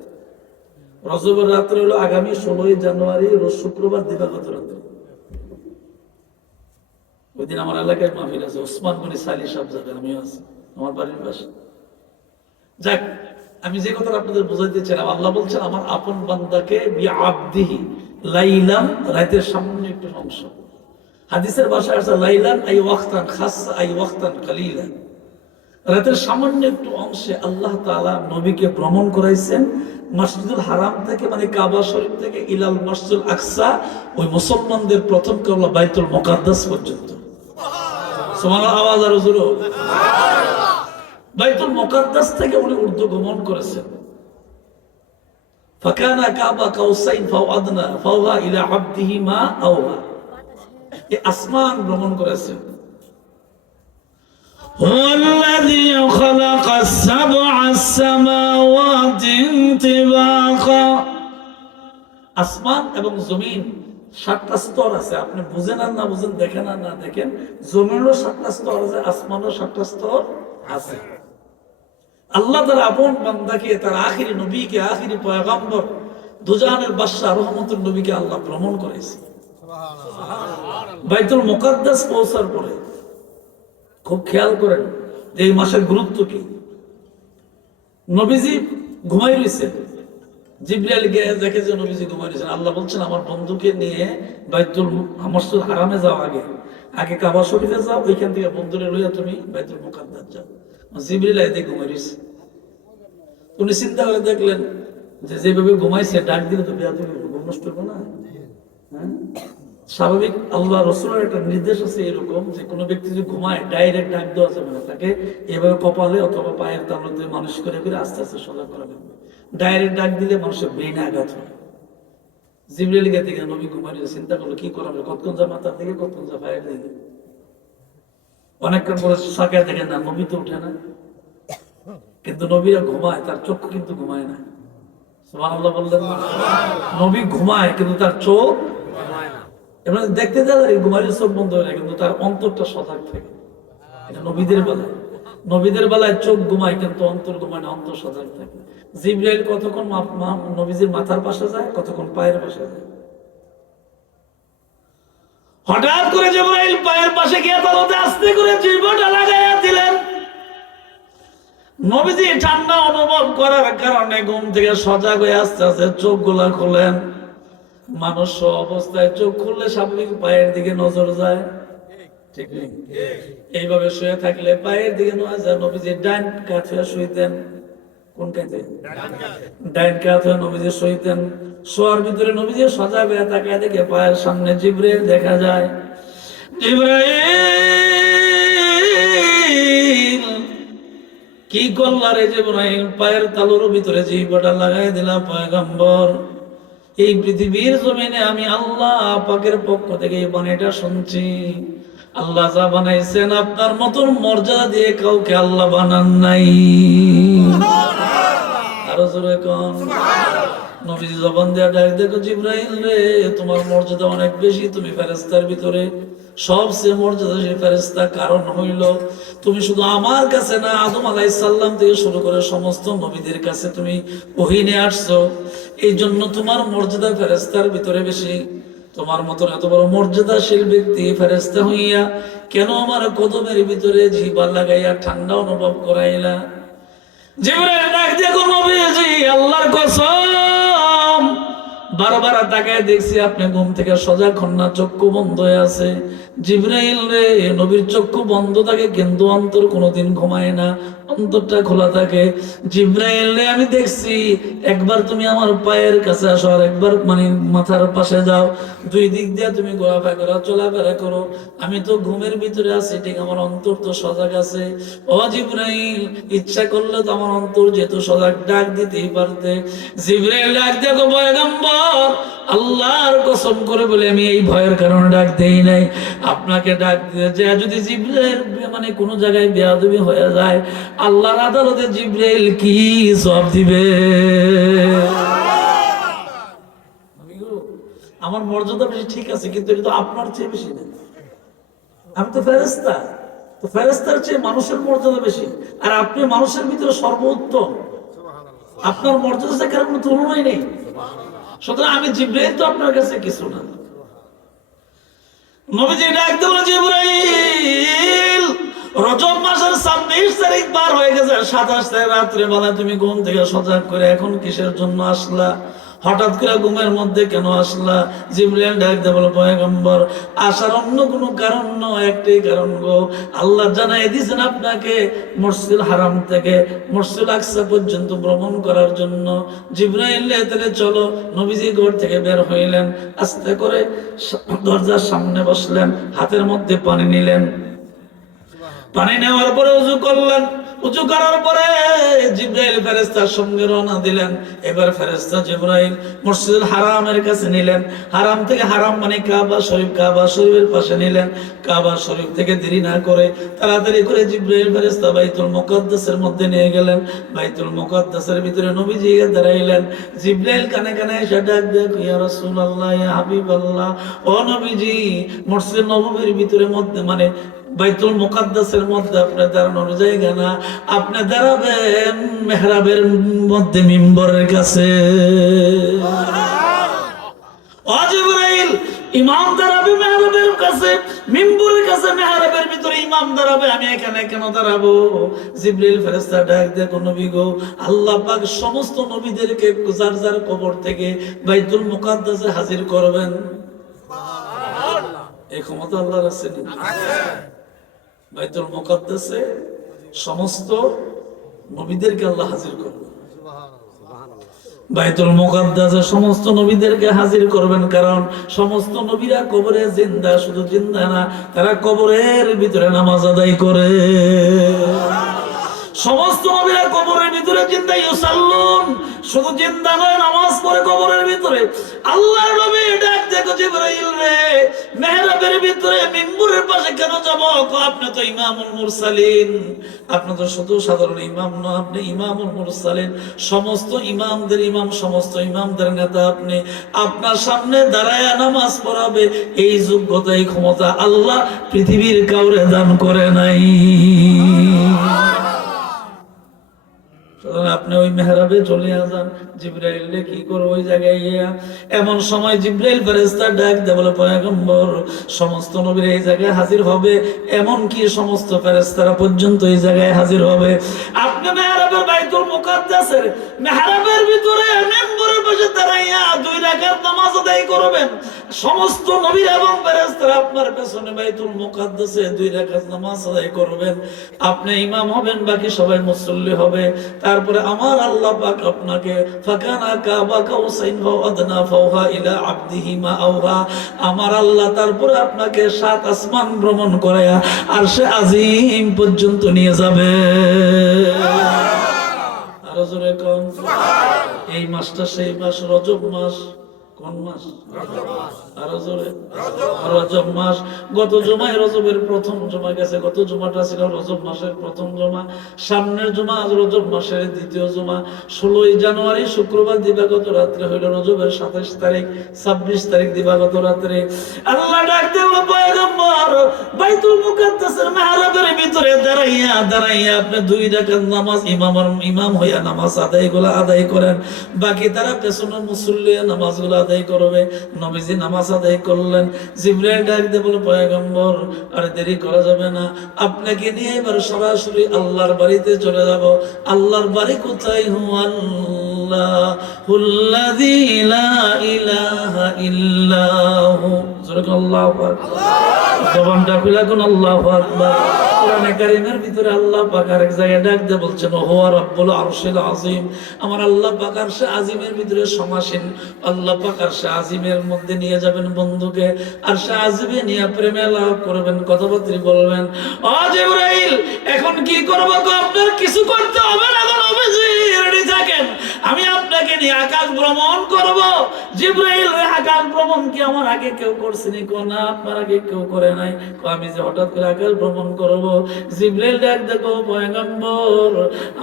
রজবের রাত্রে হইল আগামী 16ই জানুয়ারি, রোজ শুক্রবার দিবাগত রাত্রে। ওই দিন আমার এলাকায় মাহফিল আছে, ওসমান গনি সালি সাহেব যাবে, আমিও আছি, আমার বাড়ির পাশে। যাক, আমি যে কথা আপনাদের বোঝাইতে চাইলাম, আল্লাহ বলছেন আমার আপন বান্দাকে বিআবদিহি লাইলাম, রাতের সামান্য একটু অংশ। হাদিসের ভাষায় আছে লাইলান আই ওয়াক্তান খাসসা আই ওয়াক্তান কালিলা, রাতের সামান্য একটু অংশে আল্লাহ তাআলা নবীকে ভ্রমণ করাইছেন মসজিদুল হারাম থেকে, কাবা শরীফ থেকে ইলাল মসজিদুল আকসা, ওই মুসলমানদের প্রথম কিবলা বাইতুল মুকাদ্দাস পর্যন্ত। সুবহানাল্লাহ, আওয়াজ আর জোরে হোক। বাইতুল মুকাদ্দাস থেকে উনি ঊর্ধ্বগমন করেছেন। ফাকানা কাবা কাউসাইন ফাও আদনা ফাওহা ইলা আবদিহি মা আওহা, এই আসমান ভ্রমণ করেছেন। হুয়াল্লাযী খালাকাস সাবআস সামাওয়াতি তিবাকা। আসমান এবং জমিন 7টা স্তর আছে, আপনি বুঝেন আর না বুঝেন, দেখেন আর না দেখেন, জমিনেরও 7টা স্তর আছে, আসমানেরও 7টা স্তর আছে। আল্লাহ তার আপন বান্দাকে, তার আখিরি নবীকে, আখিরি পয়গম্বর, দুজাহানের বাদশা রহমতুল নবীকে আল্লাহ ভ্রমণ করেছে। বাইতুল মুকাদ্দাস পৌঁছার পরে খুব খেয়াল করেন যে এই মাসের গুরুত্ব কি। নবীজি ঘুমাই রয়েছেন, জিবরাইল গিয়ে দেখে যে নবীজি ঘুমাই রয়েছেন। আল্লাহ বলছেন আমার বন্ধুকে নিয়ে বাইতুল মসজিদ হারামে যাও, আগে কাবা শরীফে যাও, ওইখান থেকে বন্ধুরে লইয়া তুমি বাইতুল মুকাদ্দাস যাও। জিবরাইল এদিকে ঘুমাই রয়েছে। উনি চিন্তা করে দেখলেন যে যেভাবে ঘুমাইছে, ডাক দিলে তো বেয়াদবি ঘুম নষ্ট হবে না। হ্যাঁ, স্বাভাবিক আল্লাহ রসুলের একটা নির্দেশ আছে এরকম যে কোনো ব্যক্তি যদি ঘুমায় ডাইরেক্ট ডাক দেওয়া যাবে না, তাকে এভাবে কপালে অথবা পায়ের তালুতে মানুষ করে করে আস্তে আস্তে সজাগ করা যাবে। ডাইরেক্ট ডাক দিলে মানুষের ব্রেনে আঘাত হয়। জিবরাইল গিয়ে দিকে নবী ঘুমাই চিন্তা করলো কি করা হবে, কতক্ষণ যা মাথার দিকে, কতক্ষণ যা পায়ের দিকে। অনেকক্ষণ পরে সাকায় দেখেন না, নবী তো উঠে না, কিন্তু নবীরা ঘুমায়, তার চক্ষু কিন্তু ঘুমায় না। সুবহানাল্লাহ বললেন না? নবী ঘুমায় কিন্তু তার চোখ ঘুমায় না। এবার দেখতে যাই ঘুমাইলে চোখ বন্ধ হয় না, কিন্তু তার অন্তরটা সজাগ থাকে। এটা নবীদের বেলায়, নবীদের বেলায় চোখ ঘুমায় কিন্তু অন্তর ঘুমায় না, অন্তর সজাগ থাকে। জিবরাইল কতক্ষণ নবীজির মাথার পাশে যায়, কতক্ষণ পায়ের পাশে যায়। হঠাৎ করে জিবরাইল পায়ের পাশে গিয়ে তালুতে আস্তে করে জিহ্বাটা লাগাইয়া দিলেন। নবীজি ঠান্ডা অনুভব করার কারণে ঘুম থেকে সজাগ হয়ে আস্তে আস্তে চোখ গুলা খুলেন। মানুষ অবস্থায় চোখ খুললে স্বাভাবিক পায়ের দিকে নজর যায়, ঠিক নেই? এইভাবে শুয়ে থাকলে পায়ের দিকে নজর যায়। নবীজি ডান কাত হয়ে শুইতেন। কোন কাতে? ডান কাত হয়ে নবীজি শুইতেন। শোয়ার ভিতরে নবীজি সজাগ হয়ে তাকায় দেখে পায়ের সামনে জিবরাইল দেখা যায়। জিবরাইল কি করলা রে জিবরাইল? পায়ের তালুর ভিতরে জিহ্বাটা লাগাই দিলা পয়গম্বর। এই পৃথিবীর জমিনে আমি আল্লাহ পাকের পক্ষ থেকে এই বাণীটা শুনছি। আল্লাহ যা বানাইছেন আপনার মতন মর্যাদা দিয়ে কাউকে আল্লাহ বানান নাই। আরো জোরে কোন নবীজি জবান দিয়ে ডাক, দেখো জিবরাইল রে, তোমার মর্যাদা অনেক বেশি, তুমি ফেরেশতার ভিতরে সবচেয়ে মর্যাদাশীল ফেরেশতা। কারণ হইল তুমি শুধু আমার কাছে না, আদম আলাইহিস সালাম থেকে শুরু করে সমস্ত নবীদের কাছে তুমি ওহী নিয়ে আসছো, এই জন্য তোমার মর্যাদা ফেরেশতার ভিতরে বেশি। তোমার মতন এত বড় মর্যাদাশীল ব্যক্তি ফেরেশতা হইয়া কেন আমার কদমের ভিতরে জিহ্বা লাগাইয়া ঠান্ডা অনুভব করাইলা? জিবরাইল ডাক দেখো নবীজি, আল্লাহর কসম বারবার তাকায় দেখছি আপনি ঘুম থেকে সজাগ হন না, চক্ষু বন্ধ হয়ে আছে। জিবরাইল রে, নবীর চক্ষু বন্ধ থাকে কিন্তু অন্তর কোনোদিন ঘুমায় না, অন্তরটা খোলা থাকে। জিবরাইল রে, আমি দেখছি একবার তুমি আমার পায়ের কাছে আসো, আর একবার মানে মাথার পাশে যাও, দুই দিক দিয়ে তুমি ঘোরাফেরা করো, চলাফেরা করো। আমি তো ঘুমের ভিতরে আছি ঠিক, আমার অন্তর তো সজাগ আছে। ও জিবরাইল, ইচ্ছা করলে তো আমার অন্তর যেহেতু সজাগ, ডাক দিতেই পারতে। জিবরাইল ডাক দেখো পয়গম্বর, আল্লাহর কসম করে বলে আমি এই ভয়ের কারণে ডাক দেই নাই। আপনাকে ডাক দিয়ে যে যদি জিবরাইল মানে কোন জায়গায় বেয়াদবি হয়ে যায়, আল্লাহর আদালতে জিবরাইল কি জবাব দিবে? আমার মর্যাদা বেশি ঠিক আছে, কিন্তু এটা তো আপনার চেয়ে বেশি না। আমি তো ফেরেশতা, তো ফেরেশতার চেয়ে মানুষের মর্যাদা বেশি, আর আপনি মানুষের ভিতরে সর্বোত্তম। আপনার মর্যাদা কারণ তুলনাই নেই। সুতরাং আমি জিবরাইল তো আপনার কাছে কিছু না। নবীজি ডাক দিল, জিবরাইল, রজব মাসের 26 তারিখ পার হয়ে গেছে, 27 তারিখ রাত্রে বেলা তুমি ঘুম থেকে সজাগ করে এখন কিসের জন্য আসলা? হঠাৎ করে ঘুমের মধ্যে কেন আসলা? জিবরাইল ডাক দিয়ে বলে, পয়গম্বর, আসার অন্য কোনো কারণ নয়, একটাই কারণ গো, আল্লাহ জানাই দিয়েছেন আপনাকে মসজিদুল হারাম থেকে মসজিদুল আকসা পর্যন্ত ভ্রমণ করার জন্য। জিবরাইল তাহলে চলো। নবীজি ঘর থেকে বের হইলেন, আস্তে করে দরজার সামনে বসলেন, হাতের মধ্যে পানি নিলেন। পানি নেওয়ার পরে ওযু করলেন। উঁচু করার পরে জিবরাইল ফেরেশতার সঙ্গে রওনা দিলেন। এবার ফেরেশতা জিবরাইল মসজিদুল হারামের কাছে নিলেন। হারাম থেকে, হারাম মানে কাবা শরীফ, কাবা শরীফের পাশে নিলেন। কাবা শরীফ থেকে দেরি না করে তাড়াতাড়ি করে জিবরাইল ফেরেশতা বাইতুল মুকাদ্দাসের মধ্যে নিয়ে গেলেন। বাইতুল মুকাদ্দাসের ভিতরে নবীজি দাঁড়াইলেন। জিবরাইল কানে কানে এসে ডাক দেয়, ইয়া রাসূলুল্লাহ, ইয়া হাবিবাল্লাহ, ও নবীজি, মসজিদ নববীর ভিতরে মধ্যে মানে বাইতুল মুকাদ্দাসের মধ্যে আপনার দাঁড়ানোর জায়গা না, আপনি দাঁড়াবেন মেহরাবের মধ্যে মিম্বরের কাছে। ও জিবরাইল, ইমাম দাঁড়াবে মেহরাবের কাছে, মিম্বরের কাছে, মেহরাবের ভিতরে ইমাম দাঁড়াবে, আমি এখানে কেন দাঁড়াবো? জিবরাইল ফেরেশতা ডাক দেয়, নবী গো, আল্লাহ পাক সমস্ত নবীদেরকে যার যার কবর থেকে বাইতুল মুকাদ্দাসে হাজির করবেন। এই ক্ষমতা আল্লাহর আছে না? বাইতুল মুকাদ্দাসে সমস্ত নবীদেরকে আল্লাহ হাজির করবেন। বাইতুল মুকাদ্দাসে সমস্ত নবীদেরকে হাজির করবেন, কারণ সমস্ত নবীরা কবরে জিন্দা, শুধু জিন্দা না, তারা কবরের ভিতরে নামাজ আদায় করে। সমস্ত নবীরা কবরের ভিতরে জিন্দা, ইউসাল্লুন, শুধু জিন্দা নয়, নামাজ পড়ে কবরের ভিতরে। আল্লাহর নবী ডাক দেখো, জিবরাইল রে, মেহরাবের ভিতরে মিম্বরের পাশে কেন যাব? আপনি তো ইমামুল মুরসালিন, আপনি তো শুধু সাধারণ ইমাম না, আপনি ইমামুল মুরসালিন, সমস্ত ইমামদের ইমাম, সমস্ত ইমামদের নেতা আপনি। আপনার সামনে দাঁড়ায় নামাজ পড়াবে এই যোগ্যতা, এই ক্ষমতা আল্লাহ পৃথিবীর কাউরে দান করে নাই। আপনি ওই মেহরাবে চলে যান। জিবরাইল কি করো ওই জায়গায় গিয়া? এমন সময় জিবরাইল ফেরেশতা ডাক দেয়, বলে পয়গম্বর, সমস্ত নবীরা এই জায়গায় হাজির হবে, এমন কি সমস্ত ফেরেশতারা পর্যন্ত এই জায়গায় হাজির হবে। আপনি মেহরাবের বাইতুল মুকাদ্দাসের মেহরাবের ভিতরে মিম্বরের পাশে দাঁড়াইয়া 2 রাকাত নামাজ আদায় করবেন। সমস্ত নবীরা এবং ফেরেশতারা আপনার পেছনে বাইতুল মুকাদ্দাসে 2 রাকাত নামাজ আদায় করবেন। আপনি ইমাম হবেন, বাকি সবাই মুসল্লি হবে। তারপরে আমার আল্লাহ পাক আপনাকে ফাকানা কাবা কাউসাইন ওয়া আদনা ফাওহা ইলা আবদিহি মা আওহা, আমার আল্লাহ তারপরে আপনাকে 7 আসমান ভ্রমণ করায়া আরশে আজিম পর্যন্ত নিয়ে যাবে। আর জোরে কোন সুবহানাল্লাহ। এই মাসটা সেই মাস, রজব মাস। কোন মাস? আরো জোরে, রজব মাস। গত জুমায় রজবের প্রথম জমা গেছে, গত জুমাটা ছিল রজব মাসের প্রথম জমা। সামনের জমা আজ রজব মাসের দ্বিতীয় জমা। 16ই জানুয়ারি শুক্রবার দিবাগত রাত্রে হইল রজবের 27 তারিখ, 26 তারিখ দিবাগত রাত্রে আল্লাহ ডাক দেব, পয়গম্বর, বাইতুল মুকাদ্দাসের মেহরাবের ভিতরে দাঁড়াইয়া দাঁড়াইয়া আপনি 2 রাকাত নামাজ ইমাম হইয়া নামাজ আদায় করেন। বাকি তারা পেছনে মুসল্লি নামাজগুলো আদায় করবে। নবীজি নামাজ আদায় করলেন। জিবরাইল ডাক দিয়ে বলে, পয়গম্বর, আর দেরি করা যাবে না, আপনাকে নিয়ে এবার সরাসরি আল্লাহর বাড়িতে চলে যাব। আল্লাহর বাড়ি কোথায়? হুল্লাযী লা ইলাহা ইল্লাহু। আল্লাহু আকবার। জবানটা খুলে কোন আল্লাহু আকবার। কোরআনে কারীমের ভিতরে আল্লাহ পাক আরেক জায়গায় ডাক দিয়ে বলছেন, হুয়া রাব্বুল আরশিল আযীম, আমার আল্লাহ পাক আরশে আযীমের ভিতরে সমাসীন। আল্লাহ পাক আরশে আযীমের মধ্যে নিয়ে যাবেন বন্ধুকে, আরশে আযীমে নিয়ে প্রেমে লাভ করবেন, কথাবার্তা বলবেন। ও জিবরাইল, এখন কি করব? আপনার কিছু করতে হবে না, নবীজি রেডি থাকেন, আমি আপনাকে নিয়ে আকাশ ভ্রমণ করব। জিবরাইল, আকাশ ভ্রমণ কি আমার আগে কেউ করছেনি? না, আপনার আগে কেউ করে নাই। আমি যে হঠাৎ করে আকাশ ভ্রমণ করব। জিবরাইল ডাক দেখো, পয়গম্বর,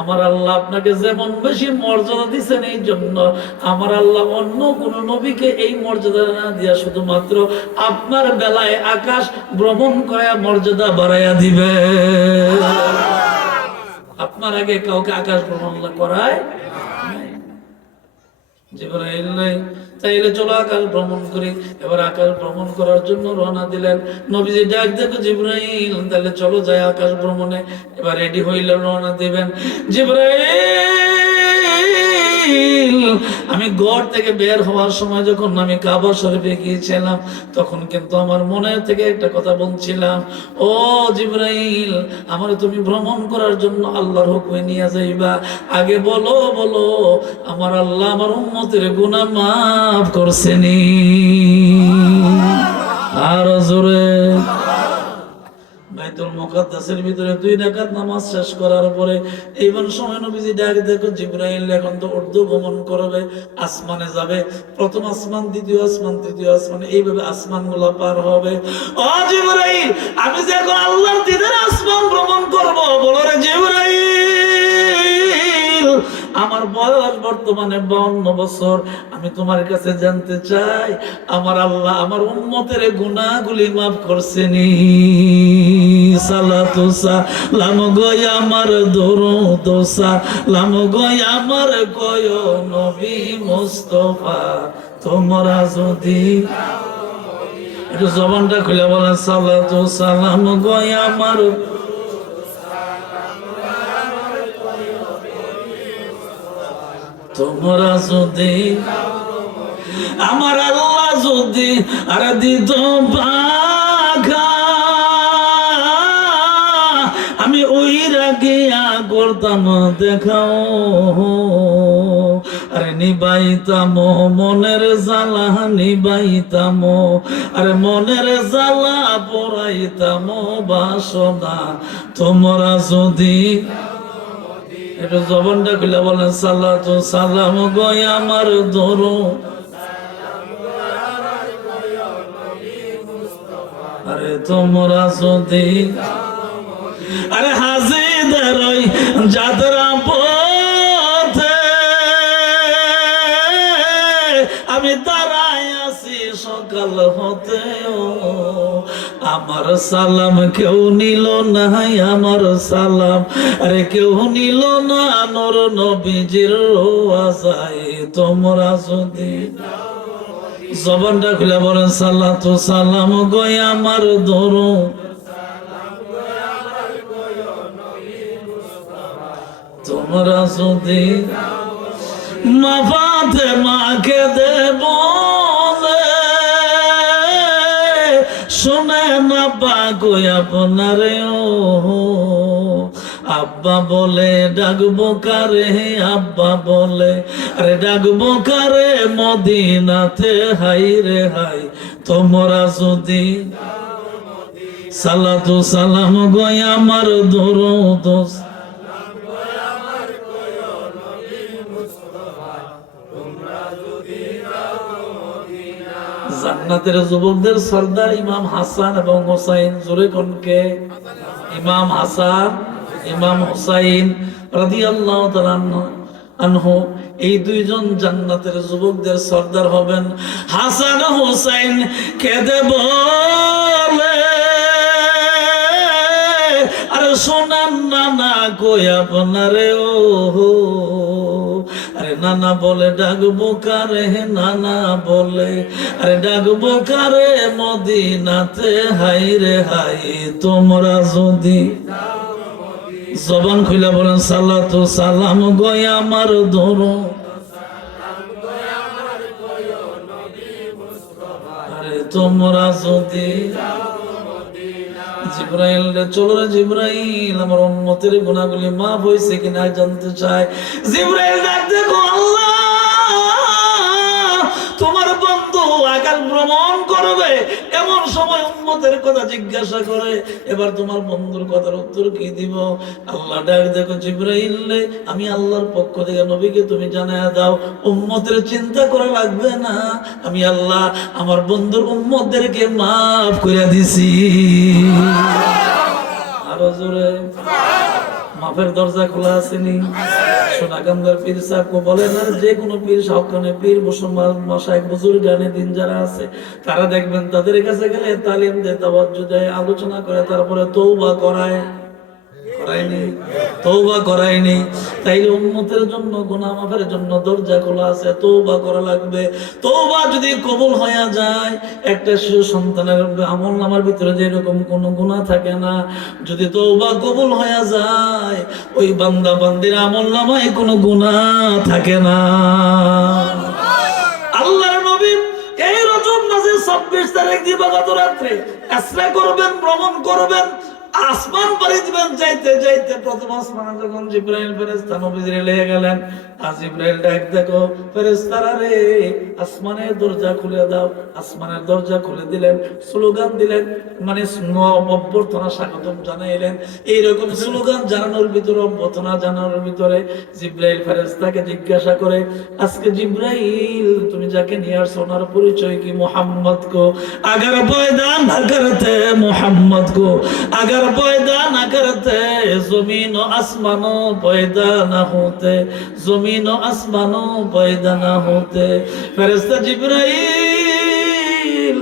আমার আল্লাহ আপনাকে যেমন বেশি মর্যাদা দিয়েছেন, এই জন্য আমার আল্লাহ অন্য কোন নবীকে এই মর্যাদা না দিয়া শুধুমাত্র আপনার বেলায় আকাশ ভ্রমণ করে মর্যাদা বাড়াইয়া দিবে। আপনার আগে কাউকে আকাশ ভ্রমণ করায় জিবরাইল নাই। তাইলে চলো আকাশ ভ্রমণ করি। এবার আকাশ ভ্রমণ করার জন্য রওনা দিলেন। নবীজি ডাক দেখো, জিবরাইল, তাহলে চলো যাই আকাশ ভ্রমণে। এবার রেডি হইলে রওনা দিবেন। জিবরাইল, আমি ঘর থেকে বের হওয়ার সময় যখন আমি কাবা শরীফে গিয়েছিলাম, তখন কিন্তু আমার মনে থেকে একটা কথা বলছিলাম, ও জিবরাইল, আমার তুমি ভ্রমণ করার জন্য আল্লাহর হুকুমে নিয়ে যাইবা। আগে বলো আমার আল্লাহ আমার উম্মতের গুনাহ মাফ করছেনি? আর জোরে। বাইতুল মুকাদ্দাসের ভিতরে 2 রাকাত নামাজ শেষ করার পরে এইবার সময় নবীজি ডাক দেখো জিবরাইল এখন তো উর্দু গমন করবে, আসমানে যাবে, প্রথম আসমান, দ্বিতীয় আসমান, তৃতীয় আসমান, এইভাবে আসমানগুলো পার হবে। ও জিবরাইল, আমি যে এখন আল্লাহর দিনের আসমান ভ্রমণ করব, বলো রে জিবরাইল, আমার বয়স বর্তমানে 52 বছর। আমি তোমার কাছে জানতে চাই, আমার আল্লাহ আমার উম্মতের গুনাহগুলি মাফ করছেনি? সালাতু সালাম গয় আমার দরুদ সালাম গয় আমার গয় নবী মুস্তাফা, তোমরা যদি একটু জবানটা খুলে বলেন, সালাতু সালাম গয় আমার, তোমরা যদি আমার আল্লাহ যদি আর দিত পাখা, আমি ওই রাগিয়া করতাম দেখাও, আরে নিবাইতাম মনের জ্বালা, নিবাইতাম আরে মনের জ্বালা, পড়াইতাম বাসনা, তোমরা যদি একটু জবানটা খুলে বলেন, সালাতু সালাম গয় আমার দরুদ, আরে তোমরা যদি আরে হাজিদের ওই যাত্রা পথে আমি দাঁড়াই আছি সকাল হতে, আমার সালাম কেউ নিল না, আমার সালাম আরে কেউ নিল না, নূর নবীজির রওজায় তোমরা যদি, জবানটা খুলে বলেন, সালাতু সালাম গয় আমার দরুদ, তোমরা যদি মা ফাতেমাকে দেব শুনে না পাগো আপনারে, ও আব্বা বলে ডাকবো কারে, আব্বা বলে আরে ডাকবো কারে মদিনাতে, হাই রে হাই তোমরা যদি, সালাতু সালাম গয় আমার দরুদ, জান্নাতের যুবকদের সর্দার ইমাম হাসান এবং হুসাইন, জোরে কোনকে? ইমাম হাসান, ইমাম হুসাইন রাদিয়াল্লাহু তাআলা আনহু, এই দুইজন জান্নাতের যুবকদের সর্দার হবেন। হাসান হুসাইন কেঁদে বলে, আরে শোনান নানা কই আপনারে, ও আরে নানা বলে ডাকবো কারে, নানা বলে আরে ডাকবো কারে মদিনাতে, হাই রে হাই তোমরা যদি, জবান খুলে বলেন, সালাতু সালাম গয় আমার দরুদ, আরে তোমরা যদি, জিবরাইল রে চলো রে জিবরাইল, আমার উম্মতের গুনাহগুলি মাফ হইছে কিনা জানতে চাই। জিবরাইল ডাক দেখো, আল্লাহ তোমার বন্ধু আকাশ ভ্রমণ করবে, এমন সময় উম্মতের কথা জিজ্ঞাসা করে, এবার তোমার বন্ধুর কথার উত্তর কি দিব? আল্লাহ ডাক দেখো, জিবরাইল রে আমি আল্লাহর পক্ষ থেকে নবীকে তুমি জানায়া দাও, উম্মতের চিন্তা করা লাগবে না, আমি আল্লাহ আমার বন্ধুর উম্মতদেরকে মাফ করে দিছি। আরো জোরে, মাফের দরজা খোলা আসেনি? সোনাকান্দার পীর সাহেব বলেন, আর যে কোনো পীর, সবখানে পীর, মুসলমান মশাইখ বুজুর্গ গানে দিন যারা আছে, তারা দেখবেন তাদের কাছে গেলে তালিম দেয়, তাওয়াজ্জুহ দেয়, আলোচনা করে, তারপরে তওবা করায়, করায়নি? তওবা করায়নি। তাইলে উম্মতের জন্য, গুনাহ মাফের জন্য দরজা খোলা আছে, তওবা করা লাগবে। তওবা যদি কবুল হয়ে যায়, একটা শিশু সন্তানের আমলনামার ভিতরে যেরকম কোনো গুনাহ থাকে না, যদি তওবা কবুল হয়ে যায়, ওই বান্দা বান্দির আমলনামায় কোনো গুনাহ থাকে না। আল্লাহর নবী এই রজব মাসের 26 তারিখ দিবাগত রাত্রে ইসরা করবেন, ভ্রমণ করবেন, আসমান পাড়ি দিবেন, যাইতে যাইতে প্রথম আসমানে যখন জিবরাইল ফেরেশতা নবীজিরে লয়ে গেলেন, আর জিবরাইল ডাক দেখো ফেরেশতারা রে, আসমানের দরজা খুলে দাও। আসমানের দরজা খুলে দিলেন, স্লোগান দিলেন, মানে অভ্যর্থনা স্বাগতম জানাইলেন। এইরকম স্লোগান জানানোর ভিতরে, অভ্যর্থনা জানানোর ভিতরে জিবরাইল ফেরেশতাকে জিজ্ঞাসা করে, আজকে জিবরাইল তুমি যাকে নিয়ে আসছো ওনার পরিচয় কি? মুহাম্মদ কো अगर पैदा न करते मोहम्मद को, अगर पैदा न करते जमीन और आसमानों पैदा न होते, जमीन और आसमानों पैदा न होते। फरिश्ता जिब्राइल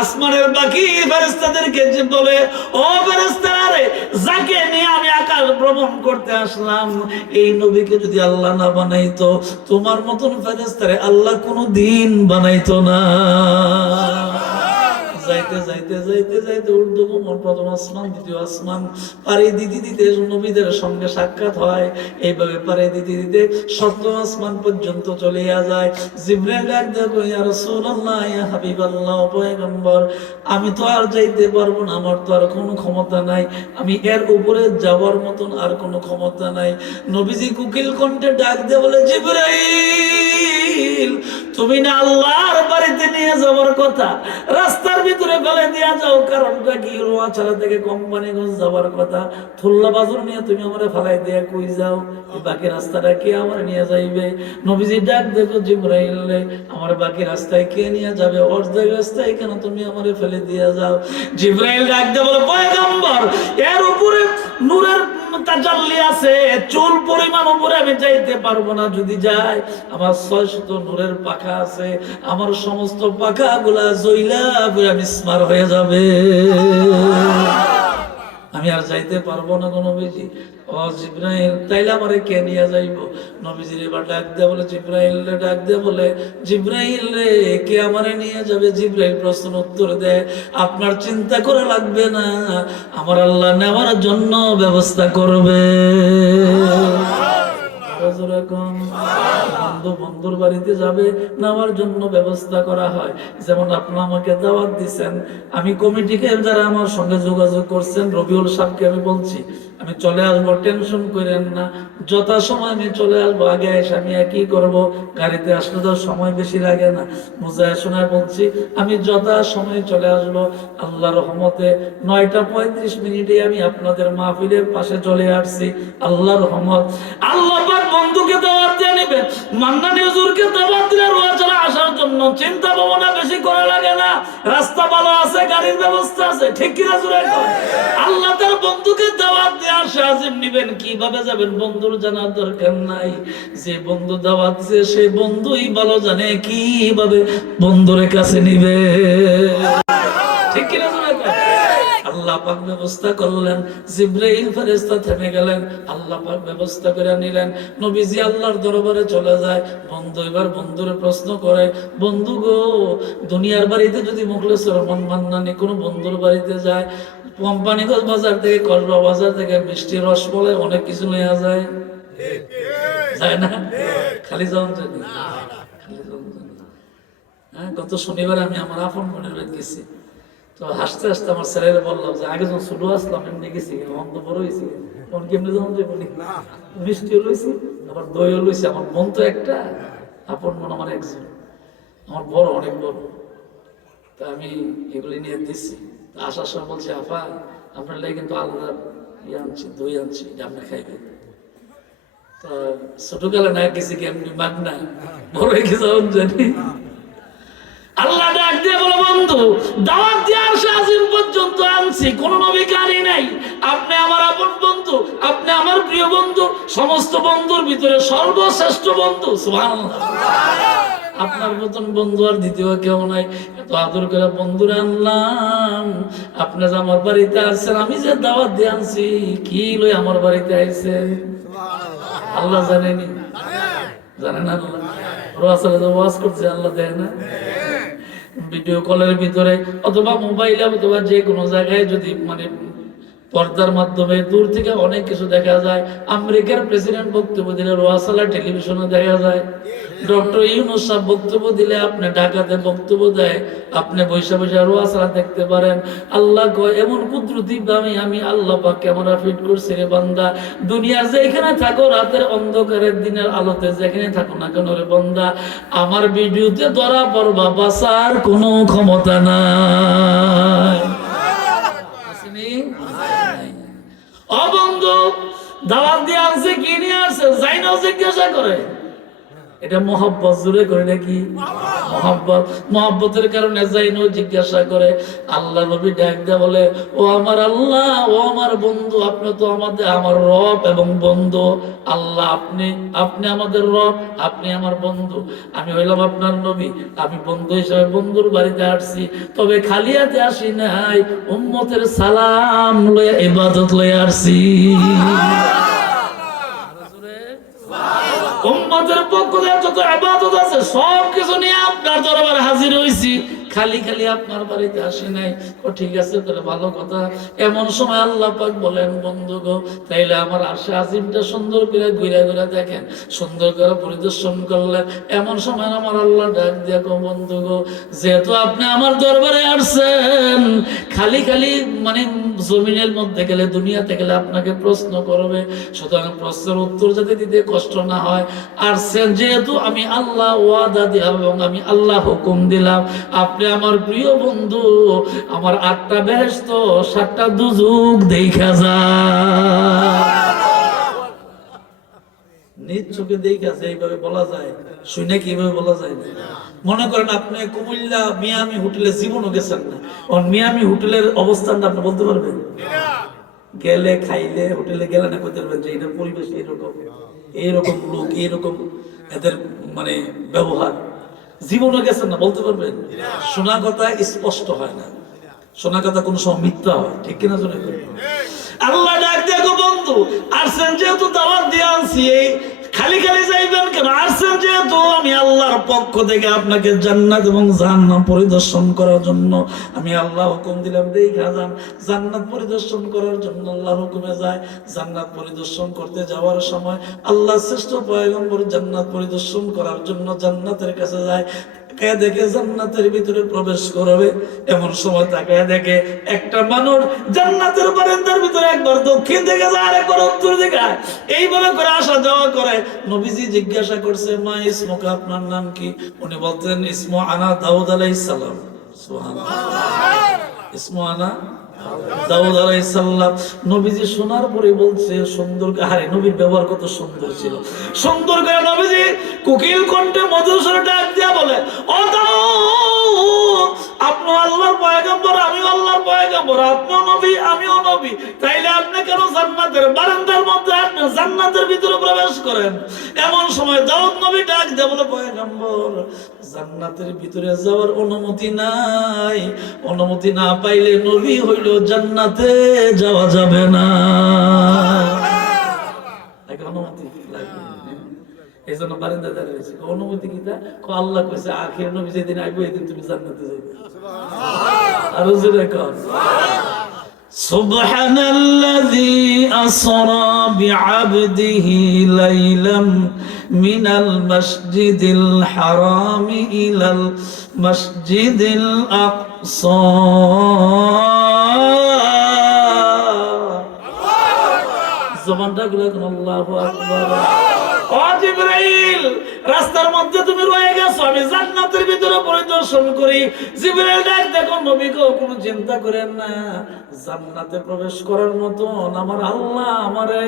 আসমানের বাকি ফেরেশতাদেরকে যে বলে, ও ফেরেশতারা রে, যাকে নিয়ে আমি আকাশ ভ্রমণ করতে আসলাম, এই নবীকে যদি আল্লাহ না বানাইতো, তোমার মতন ফেরেশতারে আল্লাহ কোনোদিন বানাইতো না। যাইতে যাইতে যাইতে যাইতে ঊর্ধ্বভূমর প্রথম আসমান, দ্বিতীয় আসমান পাড়ি দিতে দিতে নবীদের সঙ্গে সাক্ষাৎ হয়। এইভাবে পাড়ি দিতে দিতে সপ্তম আসমান পর্যন্ত চলে যায়। জিবরাইল ডাক দেয়, ইয়া রাসূলুল্লাহ, ইয়া হাবিবাল্লাহ, পয়গম্বর, আমি তো আর যাইতে পারবো না, আমার তো আর কোনো ক্ষমতা নাই, আমি এর উপরে যাওয়ার মতন আর কোনো ক্ষমতা নাই। নবীজি কুকিল কণ্ঠে ডাক দেয় বলে, জিবরাইল তুমি না আল্লাহর বাড়িতে নিয়ে যাওয়ার কথা, রাস্তার ভিতরে ফেলে দিয়া যাও, কারণটা কি? রোয়াছাড়া থেকে কোম্পানিগঞ্জ যাওয়ার কথা, থুল্লা বাজুর নিয়ে তুমি আমারে ফেলাই দিয়া কই যাও? বাকি রাস্তাটা কে আমার নিয়ে যাইবে? নবীজি ডাক দেখো, জিবরাইল রে, আমার বাকি রাস্তায় কে নিয়ে যাবে? অর্ধেক রাস্তায় কেন তুমি আমারে ফেলে দিয়া যাও? জিবরাইল ডাক দে বলে, পয়গম্বর, এর উপরে নূরের তাজাল্লি আছে, চুল পরিমাণ উপরে আমি যাইতে পারবো না, যদি যাই আমার ৬০০ নূরের পাখা আছে, আমার সমস্ত পাখা গুলা জইলা পুরা মিসমার হয়ে যাবে, আমি আর যাইতে পারবো না গো নবীজি। ও জিবরাইল, তাইলে আমারে কে নিয়ে যাইবো? নবীজির এবার ডাক দেয়া বলে, জিবরাইল রে ডাক দেয়া বলে, জিবরাইল রে, কে আমারে নিয়ে যাবে? জিবরাইল প্রশ্ন উত্তর দেয়, আপনার চিন্তা করা লাগবে না, আমার আল্লাহ নেওয়ার জন্য ব্যবস্থা করবে। বন্ধু বন্ধুর বাড়িতে যাবে, নেওয়ার জন্য ব্যবস্থা করা হয়। যেমন আপনি আমাকে দাওয়াত দিচ্ছেন, আমি কমিটিকে যারা আমার সঙ্গে যোগাযোগ করছেন, রবিউল সাহেবকে আমি বলছি আমি চলে আসবো, টেনশন করেন না, যথাসময় আমি চলে আসবো। আগে এসে আমি কি করবো, গাড়িতে আসলে তো সময় বেশি লাগে না, বুঝায় শোনায় বলছি আমি যথাসময়ে চলে আসবো। আল্লাহ রহমতে ৯টা ৩৫ আমি আপনাদের মাহফিলের পাশে চলে আসছি। আল্লাহ রহমত, আল্লাহ বন্ধুকে দাওয়াত দিয়ে নেবেন, মান্নানি হুজুরকে দাওয়াত দিলে রোয়াছাড়া আসার জন্য চিন্তা ভাবনা বেশি করা লাগে না, রাস্তা ভালো আছে, গাড়ির ব্যবস্থা আছে, ঠিক কিনা জোরে কর। আল্লাহ তার বন্ধুকে দাওয়াত দিয়ে আসে, আজিম নিবেন, কিভাবে যাবেন বন্ধুর জানার দরকার নাই, যে বন্ধু দাওয়াত দিছে সেই বন্ধুই ভালো জানে কিভাবে বন্ধুর কাছে নিবে, ঠিক কিনা জোরে কর। আল্লাহ পাক ব্যবস্থা করলেন, জিবরাইল ফেরেশতা থেমে গেলেন, আল্লাহ পাক ব্যবস্থা করে নিলেন। নবীজি আল্লাহর দরবারে চলে যায়। বন্ধু এবার বন্ধুরে প্রশ্ন করে, বন্ধু গো, দুনিয়ার বাড়িতে যদি মুখলেসুর রহমান মান্নানি কোনো বন্ধুর বাড়িতে যায়, কোম্পানিগঞ্জ বাজার থেকে, কসবা বাজার থেকে মিষ্টি রস বলে অনেক কিছু নেওয়া যায়, যায় না? খালি যাওয়ান জানি, হ্যাঁ। গত শনিবার আমি আমার আপন মনের বাড়ি গেছি, তো হাসতে হাসতে আমার ছেলেরা বললাম যে আগে যখন ছোট আসলাম এমনি গেছি, এখন তো বড় হয়েছি, তখন কেমনি যখন যে বলি মিষ্টিও লইছি, আবার দইও লইছি। আমার মন তো একটা, আপন মন আমার একজন, আমার বড়, অনেক বড়। তা আমি এগুলি নিয়ে দিচ্ছি, আসার সময় বলছি, আপা আপনার লেগে কিন্তু আলাদা ইয়ে আনছি, দই আনছি, এটা আপনি খাইবেন। তো ছোটকালে না গেছি কেমনি মাগনা, বড় হয়ে গেছে এখন জানি। আল্লাহ ডাক দিয়ে বলে, বন্ধু দাওয়াত দিয়ে আসে আজিম পর্যন্ত আনছি, কোন নবীকে আনি নাই, আপনি আমার আপন বন্ধু, আপনি আমার প্রিয় বন্ধু, সমস্ত বন্ধুর ভিতরে সর্বশ্রেষ্ঠ বন্ধু, সুবহানাল্লাহ। আপনার মতন বন্ধু আর দ্বিতীয় কেউ নাই, এত আদর করে বন্ধুরা আনলাম, আপনি যে আমার বাড়িতে আসছেন, আমি যে দাওয়াত দিয়ে আনছি, কি লই আমার বাড়িতে আইছেন আল্লাহ জানেনি, জানেন আল্লাহ। রোয়াছাড়া যে ওয়াজ করছে আল্লাহ দেয় না? ভিডিও কলের ভিতরে অথবা মোবাইলে অথবা যে কোনো জায়গায় যদি মানে পর্দার মাধ্যমে দূর থেকে অনেক কিছু দেখা যায়। আমেরিকার প্রেসিডেন্ট বক্তব্য দিলে রোয়াসালা টেলিভিশনে দেখা যায়। ডক্টর ইউনূস সাহেব বক্তব্য দিলে আপনি ঢাকাতে বক্তব্য দেয়, আপনি বৈশা বৈশা রোয়াসালা দেখতে পারেন। আল্লাহ কয় এমন কুদরতি আমি আল্লাহ পাক ক্যামেরা ফিট করছি রে বান্দা, দুনিয়ার যেখানে থাকো, রাতের অন্ধকারের দিনের আলোতে যেখানে থাকো না কেন রে বান্দা, আমার ভিডিওতে ধরা পড়বা, বাঁচার কোনো ক্ষমতা নাই। অবন্ধু দাওয়াত দিয়ে আসছে, কি নিয়ে আসছে, যাই না জিজ্ঞাসা করে। এটা মহব্বত, জুড়ে করে নাকি মহব্বত, মহব্বতের কারণে যাইনো জিজ্ঞাসা করে। আল্লাহ নবী ডাক দেয়া বলে, ও আমার আল্লাহ, ও আমার বন্ধু, আপনি তো আমার রব এবং বন্ধু। আল্লাহ আপনি আমাদের রব, আপনি আমার বন্ধু, আমি হইলাম আপনার নবী, আমি বন্ধু হিসেবে বন্ধুর বাড়িতে আসছি, তবে খালি হাতে আসি নাই, উম্মতের সালাম লয়ে ইবাদত লয়ে আসছি। উম্মতের পক্ষ থেকে যত ইবাদত আছে সব কিছু নিয়ে আপনার দরবারে হাজির হইছি, খালি খালি আপনার বাড়িতে আসি নাই। ও ঠিক আছে, তাহলে ভালো কথা। এমন সময় আল্লাহ পাক বলেন, বন্ধু গো, তাইলে আমার আরশে আজিমটা সুন্দর করে ঘুরে ঘুরে দেখেন, সুন্দর করে পরিদর্শন করলেন। এমন সময় আমার আল্লাহ ডাক দিয়ে গো, বন্ধু গো, যেহেতু আপনি আমার দরবারে আসছেন, খালি খালি মানে জমিনের মধ্যে গেলে, দুনিয়াতে গেলে আপনাকে প্রশ্ন করবে, সুতরাং প্রশ্নের উত্তর যাতে দিতে কষ্ট না হয়। আর যেহেতু আমি আল্লাহ ওয়াদা দিলাম এবং আমি আল্লাহ হুকুম দিলাম, আপনি আমার প্রিয় বন্ধু, আমার 8টা বেহেশত 7টা দুজুক দেখা যায়, নিজ চোখে দেখা যায়। এইভাবে বলা যায়, শুনে কি এইভাবে বলা যায় না। মনে করেন আপনি কুমিল্লা মিয়ামি হোটেলে জীবনও গেছেন না, মিয়ামি হোটেলের অবস্থানটা আপনি বলতে পারবেন? গেলে খাইলে হোটেলে গেলে না করতে পারবেন যে এটার পরিবেশ এইরকম, এইরকম লোক, এইরকম এদের মানে ব্যবহার। জীবনে গেছেন না, বলতে পারবেন? শোনা কথা স্পষ্ট হয় না, শোনা কথা কোন সময় মিথ্যা হয়, ঠিক কিনা জোরে? আল্লাহ ডাক দেখো, বন্ধু আসছেন যেহেতু দাওয়াত দিয়ে আনছি, খালি খালি যাইবেন কেন? আসছেন যেহেতু আমি আল্লাহর পক্ষ থেকে আপনাকে জান্নাত এবং জাহান্নাম পরিদর্শন করার জন্য আমি আল্লাহ হুকুম দিলাম, দেখা যান। জান্নাত পরিদর্শন করার জন্য আল্লাহর হুকুমে যায়। জান্নাত পরিদর্শন করতে যাওয়ার সময় আল্লাহ শ্রেষ্ঠ পয়গম্বর জান্নাত পরিদর্শন করার জন্য জান্নাতের কাছে যায়। দেখে জান্নাতের ভিতরে প্রবেশ করবে, এমন সময় তাকায় দেখে একটা মানুষ জান্নাতের বারান্দার ভিতরে একবার দক্ষিণ দিকে যায়, আরেকবার উত্তর দিকে, এইভাবে করে আসা যাওয়া করে। নবীজি জিজ্ঞাসা করছে, মা ইসমুকা, আপনার নাম কি? উনি বলতেন, ইসমু আনা দাউদ আলাইহিস সালাম। সুবহানাল্লাহ, ইসমু আনা দাউদ আলাইহিস সালাম। নবীজি শোনার পরে বলছে, সুন্দর, আরে নবীর ব্যবহার কত সুন্দর ছিল। সুন্দর করে নবীজি কোকিল কণ্ঠে মধুর স্বরে ডাক দিয়া বলে, ও দাউদ, আপনি আল্লাহর পয়গম্বর, আমিও আল্লাহর পয়গম্বর, আপনিও নবী, আমিও নবী, তাইলে আপনি কেন জান্নাতের বারান্দার মধ্যে, আপনি জান্নাতের ভিতরে প্রবেশ করেন? এমন সময় দাউদ নবী ডাক দিয়া বলে, পয়গম্বর, জান্নাতের ভিতরে যাওয়ার অনুমতি নাই, অনুমতি না পাইলে নবী হইল জান্নাতে যাওয়া যাবে না। অনুমতি লাগবে, এই জন্য বারান্দা দাঁড়িয়েছে। অনুমতি কি? আল্লাহ কইছে আখির নবী যেদিন আইবো এদিন তুমি জান্নাতে যাবে। আর জোরে কর, সুবহানাল্লাযী আসরা বিআবদিহি লাইলাম মিনাল মাসজিদিল হারামি ইলাল মাসজিদিল আকসা। জবানটা গুলো কোন আল্লাহু আকবার। ও জিবরাইল, রাস্তার মধ্যে তুমি রয়ে গেছো, আমি জান্নাতের ভিতরে পরিদর্শন করি। জিবরাইল ডাক দেখো, নবী গো, কোনো চিন্তা করেন না, জান্নাতে প্রবেশ করার মতন আমার আল্লাহ আমারে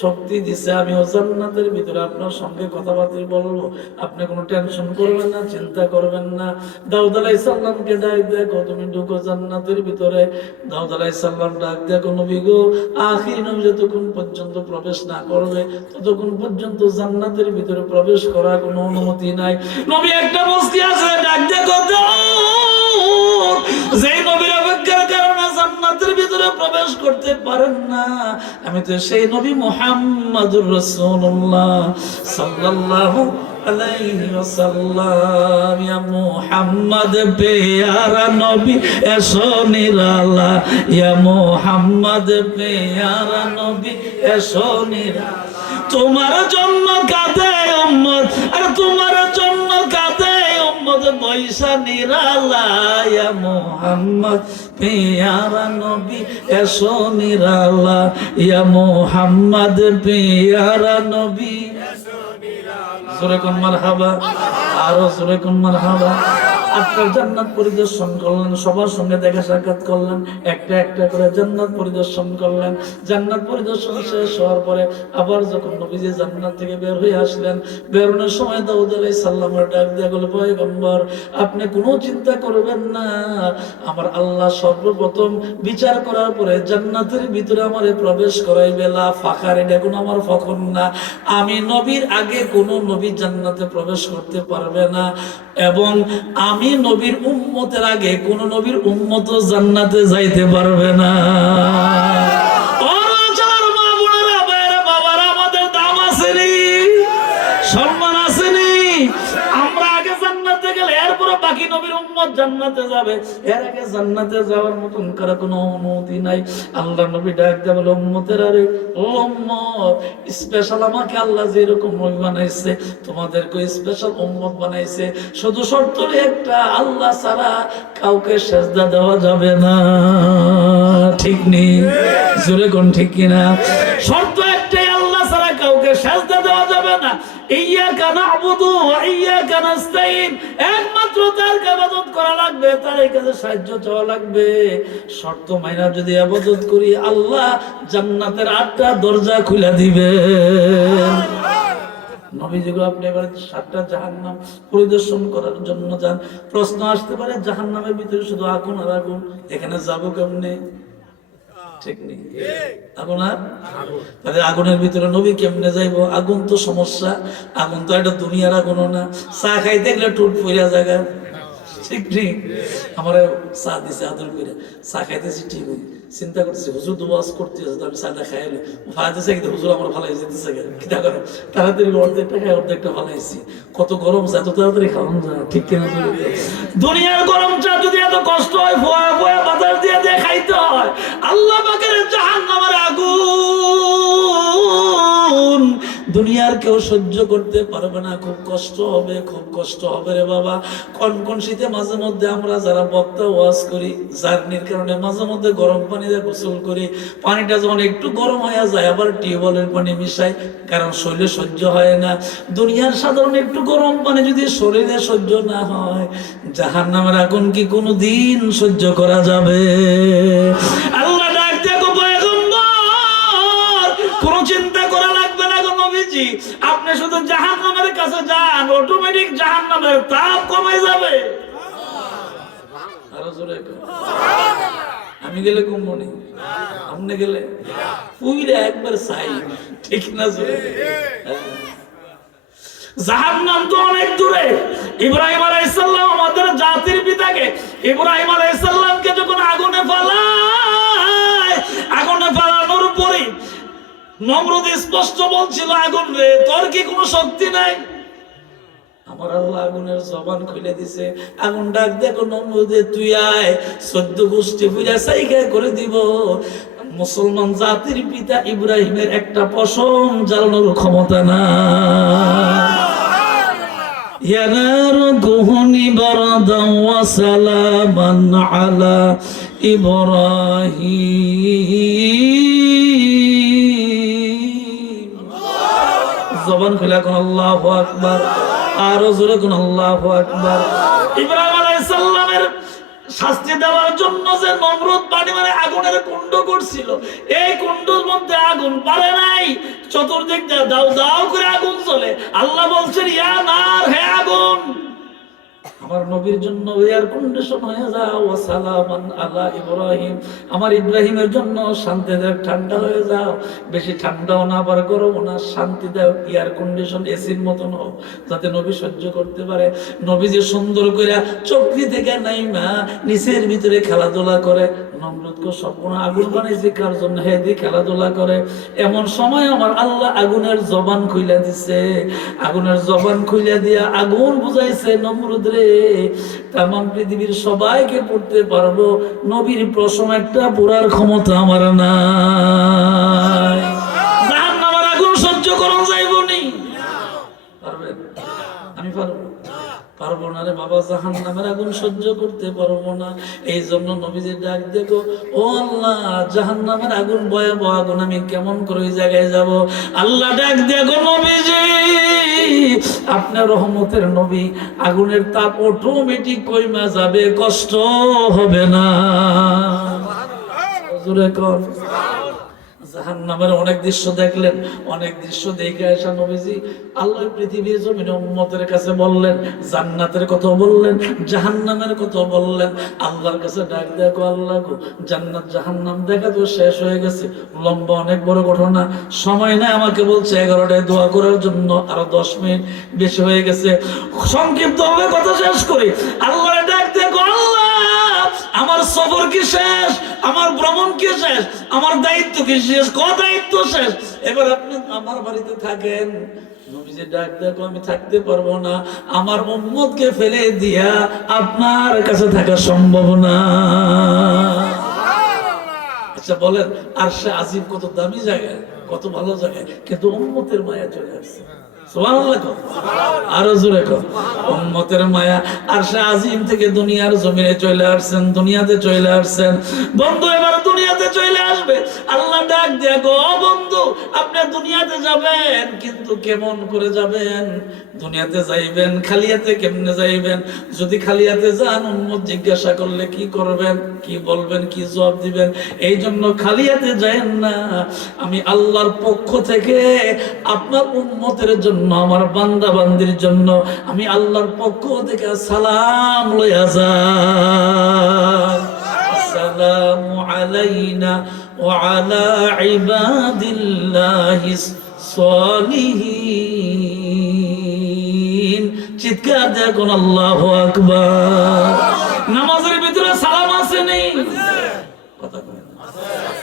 শক্তি দিছে, আমিও জান্নাতের ভিতরে আপনার সঙ্গে কথাবার্তা বলবো, আপনি কোনো টেনশন করবেন না, চিন্তা করবেন না। দাউদ আলাইহিস সালামকে ডাক দেখো, তুমি ঢুকো জান্নাতের ভিতরে। দাউদ আলাইহিস সালাম ডাক দেখো, নবী গো, আখির নবী যতক্ষণ পর্যন্ত প্রবেশ না করবে ততক্ষণ পর্যন্ত জান্নাতের ভিতরে প্রবেশ করার কোনো অনুমতি নাই। নবী একটা বস্তি আছে, ডাক দেখো, যেই নবীর অপেক্ষার কারণে জান্নাতের ভিতরে প্রবেশ করতে পারেন না, আমি তো সেই নবী মুহাম্মাদুর রাসূলুল্লাহ সাল্লাল্লাহু আলাইহি ওয়াসাল্লাম। ইয়া মুহাম্মদ পেয়ারা নবী এসো নিরালা, ইয়া মুহাম্মদ পেয়ারা নবী এসো নিরালা। তোমার জন্য কাঁদে উম্মত, আর তোমার জন্য কাঁদে উম্মত বৈশা নিরালা, ইয়া মুহাম্মদ পেয়ারা নবী এসো নিরালা, ইয়া মুহাম্মদ পেয়ারা নবী এসো নিরালা। জোরে কোন মারহাবা, আরো জোরে কোন মারহাবা। আপনার জান্নাত পরিদর্শন করলেন, সবার সঙ্গে দেখা সাক্ষাৎ করলেন, একটা একটা করে জান্নাত পরিদর্শন করলেন। জান্নাত পরিদর্শন শেষ হওয়ার পরে আবার যখন নবীজি জান্নাত থেকে বের হয়ে আসলেন, বেরোনোর সময় দাউদ আলাইহিস সালামের ডাক দিয়ে বলে, পয়গম্বর আপনি কোনো চিন্তা করবেন না, আমার আল্লাহ সর্বপ্রথম বিচার করার পরে জান্নাতের ভিতরে আমারে প্রবেশ করাইবে। লা ফাখার, এটা কোনো আমার ফখর না। আমি নবীর আগে কোনো নবী জান্নাতে প্রবেশ করতে পারবে না, এবং আমি নবীর উম্মতের আগে কোন নবীর উম্মত জান্নাতে যাইতে পারবে না। মা বোনেরা, ভাইয়েরা, বাবারা, আমাদের দাম আসেনি, সম্মান আসেনি। আমরা আগে জান্নাতে গেলে এরপরে বাকি নবীর উম্মত জান্নাতে যাবে, এর আগে জান্নাতে যাওয়ার মতন কারো কোনো অনুমতি নাই। আল্লাহ নবী ডাক দিয়ে বলে, উম্মতের আরে উম্মত, স্পেশাল আমাকে আল্লাহ যেরকম নবী বানাইছে তোমাদেরকে স্পেশাল উম্মত বানাইছে। শুধু শর্ত একটা, আল্লাহ ছাড়া কাউকে সেজদা দেওয়া যাবে না। ঠিক নেই? জোরে কোন ঠিক কিনা? শর্ত একটাই, আল্লাহ ছাড়া কাউকে সেজদা দেওয়া যাবে না। ইয়্যাকা না'বুদু ওয়া ইয়্যাকা নাস্তাইন, একমাত্র তার ইবাদত করা লাগবে, তার কাছে সাহায্য চাওয়া লাগবে। শর্ত মাইনা যদি ইবাদত করি, আল্লাহ জান্নাতের 8টা দরজা খুলে দিবেন। নবীজি গো, আপনি এবার 7টা জাহান্নাম পরিদর্শন করার জন্য যান। প্রশ্ন আসতে পারে, জাহান্নামের ভিতরে শুধু আগুন আর আগুন, এখানে যাবো কেমনে? ঠিক নেই? আগুন আর তাহলে আগুনের ভিতরে নবী কেমনে যাইবো? আগুন তো সমস্যা, আগুন তো একটা দুনিয়ার আগুনও না। চা খাইতে গেলে ঠোঁট ফুইরা জায়গা, ঠিক নেই? আমার চা দিছে আদর করে, চা খাইতেছি ঠিক হই, চিন্তা করতেছি হুজুর দুবাস করতেছে, তো আমি চাটা খাইলে ভাইতেছে কিন্তু হুজুর আমার ভালো যেতেছে, কিনা করে তাড়াতাড়ি অর্ধেকটা খাই, অর্ধেকটা ভালাইছি। কত গরম চা, এত তাড়াতাড়ি খাওয়ান যায়? ঠিক কিনা? দুনিয়ার গরম চা যদি এত কষ্ট হয়, ফোয়া ফোয়া বাতাস দিয়ে দিয়ে খাইতে হয়, আল্লাহ পাকের জাহান্নামের আগুন দুনিয়ার কেউ সহ্য করতে পারবে না। খুব কষ্ট হবে, খুব কষ্ট হবে রে বাবা। কোন শীতে মাঝে মধ্যে আমরা যারা বক্তা ওয়াজ করি, জার্নির কারণে মাঝে মধ্যে গরম পানি দিয়ে গোসল করি, পানিটা যখন একটু গরম হয়ে যায় আবার টিউবওয়েলের পানি মিশাই, কারণ শরীরে সহ্য হয় না। দুনিয়ার সাধারণ একটু গরম পানি যদি শরীরে সহ্য না হয়, জাহান্নামের আগুন কি কোনো দিন সহ্য করা যাবে? আল্লাহ ডাক দেখো, পয়গম্বর কোনো চিন্তা করা লাগবে না গো নবীজি, আপনি শুধু জাহান্নামের কাছে যান, অটোমেটিক জাহান্নামের তাপ কমে যাবে। আরো জোরে আমি গেলে কমবো নি, আপনি গেলে পুইরা একবার চাই, ঠিক না? জোরে জাহান্নাম তো অনেক দূরে। ইব্রাহিম আলাইহিস সালাম আমাদের জাতির পিতাকে, ইব্রাহিম আলাইহিস সালামকে যখন আগুনে ফালায়, আগুনে ফালানোর পরে নমরুদ স্পষ্ট বলছিল, আগুন রে তোর কি কোনো শক্তি নাই? আমার আল্লাহ আগুনের জবান খুলে দিছে। আগুন ডাক দেখো, নমরুদে তুই আয়, 14 গোষ্ঠী পুরা সাইকা করে দিব। মুসলমান জাতির পিতা ইব্রাহিমের একটা পশম জ্বালানোর ক্ষমতা না। ইয়ানার কুহুনি বারাদান ওয়া সালামান আলা ইব্রাহিম। জবান খুলে কোন আল্লাহু আকবার, আরো জোরে কোন আল্লাহু আকবার। ইব্রাহিম আলাইহিস সালামের শাস্তি দেওয়ার জন্য যে নমরুদ পানি মানে আগুনের কুণ্ড করছিল, এই কুণ্ডের মধ্যে আগুন পারে নাই, চতুর্দিক দিয়ে দাও দাও করে আগুন চলে। আল্লাহ বলছেন, ইয়া নার, হে আগুন, আমার নবীর জন্য এয়ার কন্ডিশন হয়ে যাও, ওয়া সালামান আলা ইব্রাহিম, আমার ইব্রাহিমের জন্য শান্তি দাও, ঠান্ডা হয়ে যাও, বেশি ঠান্ডাও না আবার গরমও না, শান্তি দাও, এয়ার কন্ডিশন এসির মতন হোক, যাতে নবী সহ্য করতে পারে। নবী যে সুন্দর করে চক্রি থেকে নাইমা নিচের ভিতরে খেলাধুলা করে, নমরুদকে সম্পূর্ণ আগুন বানিয়েছি কার জন্য? হে দি খেলাধুলা করে। এমন সময় আমার আল্লাহ আগুনের জবান খুইলা দিছে। আগুনের জবান খুইলা দিয়া আগুন বুঝাইছে, নমরুদ রে, তামাম পৃথিবীর সবাইকে পড়তে পারবো, নবীর প্রশ্ন একটা পুরার ক্ষমতা আমার নাই। জাহান্নামের আগুন সহ্য করা যাইবনি? পারবেন? আমি পারবো? পারবো না রে বাবা, জাহান্নামের আগুন সহ্য করতে পারবো না। এই জন্য নবীজি ডাক দেখো, ও আল্লাহ, জাহান্নামের আগুন ভয়াবহ আগুন, আমি কেমন করে ওই জায়গায় যাব? আল্লাহ ডাক দেখো, নবীজি আপনার রহমতের নবী, আগুনের তাপ অটোমেটিক কইমা যাবে, কষ্ট হবে না। জোরে কর। জাহান্নামের অনেক দৃশ্য দেখলেন, অনেক দৃশ্য দেখে আসা নবীজি আল্লাহ পৃথিবীর জমিনে উম্মতের কাছে বললেন, জান্নাতের কথা বললেন, জাহান্নামের কথা বললেন। আল্লাহর কাছে ডাক দেখো, আল্লাহ গো, জান্নাত জাহান্নাম দেখা তো শেষ হয়ে গেছে, লম্বা অনেক বড় ঘটনা, সময় নাই। আমাকে বলছে 11টায় দোয়া করার জন্য, আরো 10 মিনিট বেশি হয়ে গেছে, সংক্ষিপ্ত হবে, কথা শেষ করি। আল্লাহর ডাক দেখো, আল্লাহ আমার সফর কি শেষ, আমার ভ্রমণ কি শেষ, আমার দায়িত্ব কি শেষ? দায়িত্ব শেষ, এবার আপনি আমার বাড়িতে থাকেন। নবীজি ডাক দেখো, আমি থাকতে পারবো না, আমার উম্মতকে ফেলে দিয়া আপনার কাছে থাকা সম্ভব না। আচ্ছা বলেন, আরশে আজিম কত দামি জায়গা, কত ভালো জায়গা, কিন্তু উম্মতের মায়া চলে আসছে। সুবহানাল্লাহ, আরো জোরে কর। উম্মতের মায়া, আরশে আজিম থেকে দুনিয়ার জমিনে চলে আসছেন, দুনিয়াতে চলে আসছেন। বন্ধু এবার দুনিয়াতে চলে আসবে। আল্লাহ ডাক দেয়া, গো বন্ধু, আপনি দুনিয়াতে যাবেন, কিন্তু কেমন করে যাবেন? দুনিয়াতে যাইবেন খালি হাতে, কেমনে যাইবেন? যদি খালি হাতে যান, উম্মত জিজ্ঞাসা করলে কি করবেন, কি বলবেন, কি জবাব দিবেন? এই জন্য খালি হাতে যায়েন না। আমি আল্লাহর পক্ষ থেকে আপনার উম্মতের জন্য, আমার বান্দা বান্দির জন্য, আমি আল্লাহর পক্ষ থেকে সালাম লইয়া যাই। আসসালামু আলাইনা ওয়া আলা ইবাদিল্লাহিস সালিহিন। চিৎকার দেখুন, আল্লাহু আকবার। নামাজের ভিতরে সালাম আছে নেই? কথা বলেন।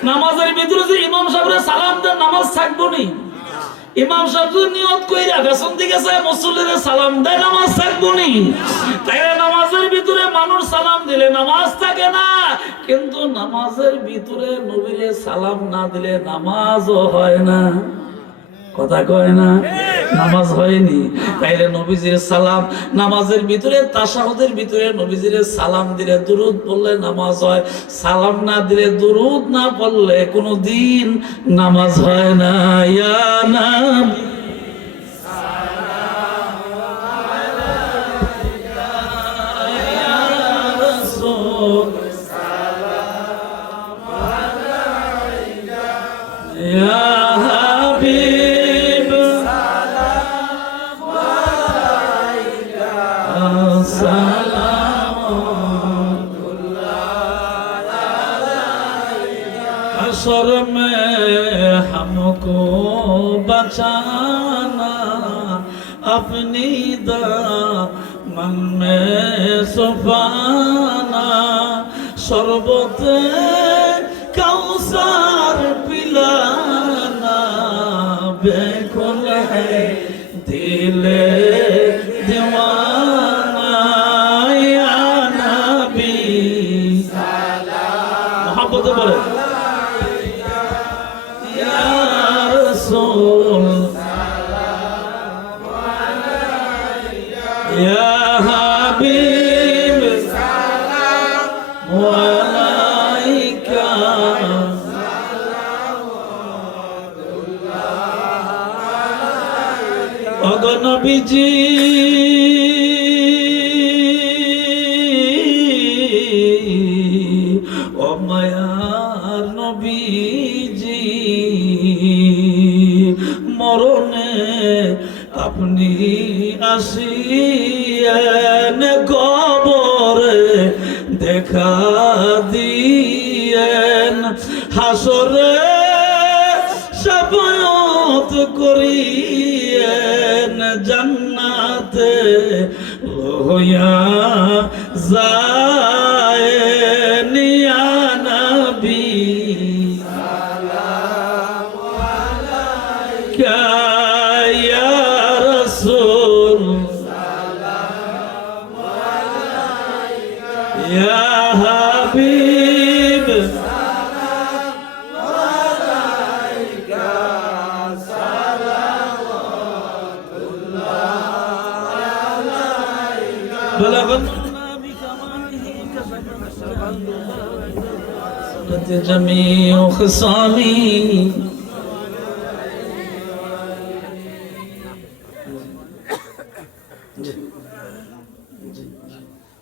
নামাজের ভিতরে যে ইমাম সাহেবরা সালাম দেন, নামাজ থাকবো নি? ইমাম সাহেব নিয়ত কইরা পেছন দিকে যায় মুসল্লিদের সালাম দেয়, নামাজ থাকবো নি? তাই নামাজের ভিতরে মানুষ সালাম দিলে নামাজ থাকে না, কিন্তু নামাজের ভিতরে নবীরে সালাম না দিলে নামাজও হয় না। কথা কয় না, নামাজ হয়নি। তাইলে নবীজির সালাম, নামাজের ভিতরে তাশাহুদের ভিতরে নবীজির সালাম দিলে, দুরূদ পড়লে নামাজ হয়। সালাম না দিলে, দুরূদ না পড়লে কোনোদিন নামাজ হয় না। ইয়া নবী সালাম আলাইকা, ইয়া রাসূল সালাম আলাইকা, ইয়া हशर में हमको बचाना, अपनी दामन में सुफाना, शरबते कौसर पिलाना, बेकुल है दिले दीवाना, या नबी सलाम, मोहब्बत बोले, या हबीब सलाम अलैका, ओगो नबीजी ओ मायार नबीजी, মরণে আপনি আসিয়েন, কবরে দেখা দিয়েন, হাসরে শাফায়াত করিয়েন, জান্নাতে লইয়া যায়েন, ইয়া جميع خصالي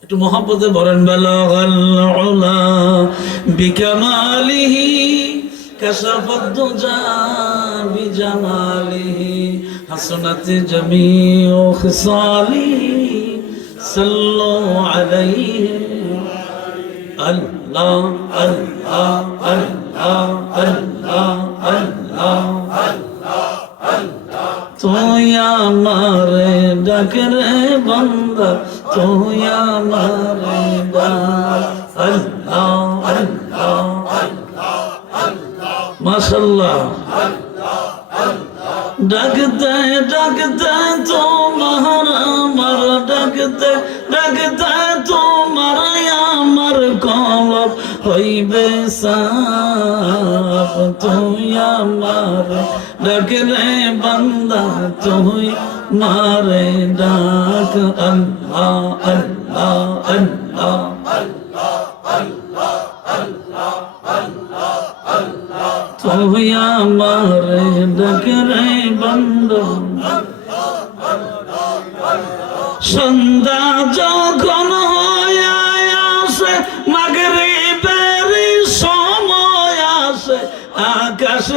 একটু মহব্বতে বলেন বালাগাল উলা বিকামালিহি কাশাফাদ দুজা বিজামালিহি হাসনাত জামিউ খিসালিহি সাল্লু আলাইহি আল্লাহ আল্লাহ আল্লাহ আল্লাহ আল্লাহ তুই আমারে ডাক রে বান্দা তুই আমারে ডাক আল্লাহ আল্লাহ মাশাআল্লাহ ডাকতে ডাকতে তোমার আমার ডাকতে ডাকতে তোমার আমার কলব হইবে সাফ তুই আমার ডাক রে বান্দা তুই মারে ডাক আল্লাহ আল্লাহ আল্লাহ তুই আমারে ডাক রে বান্দা সন্ধ্যা যখন হয়ে আসে মাগরিবের সময় আসে আকাশ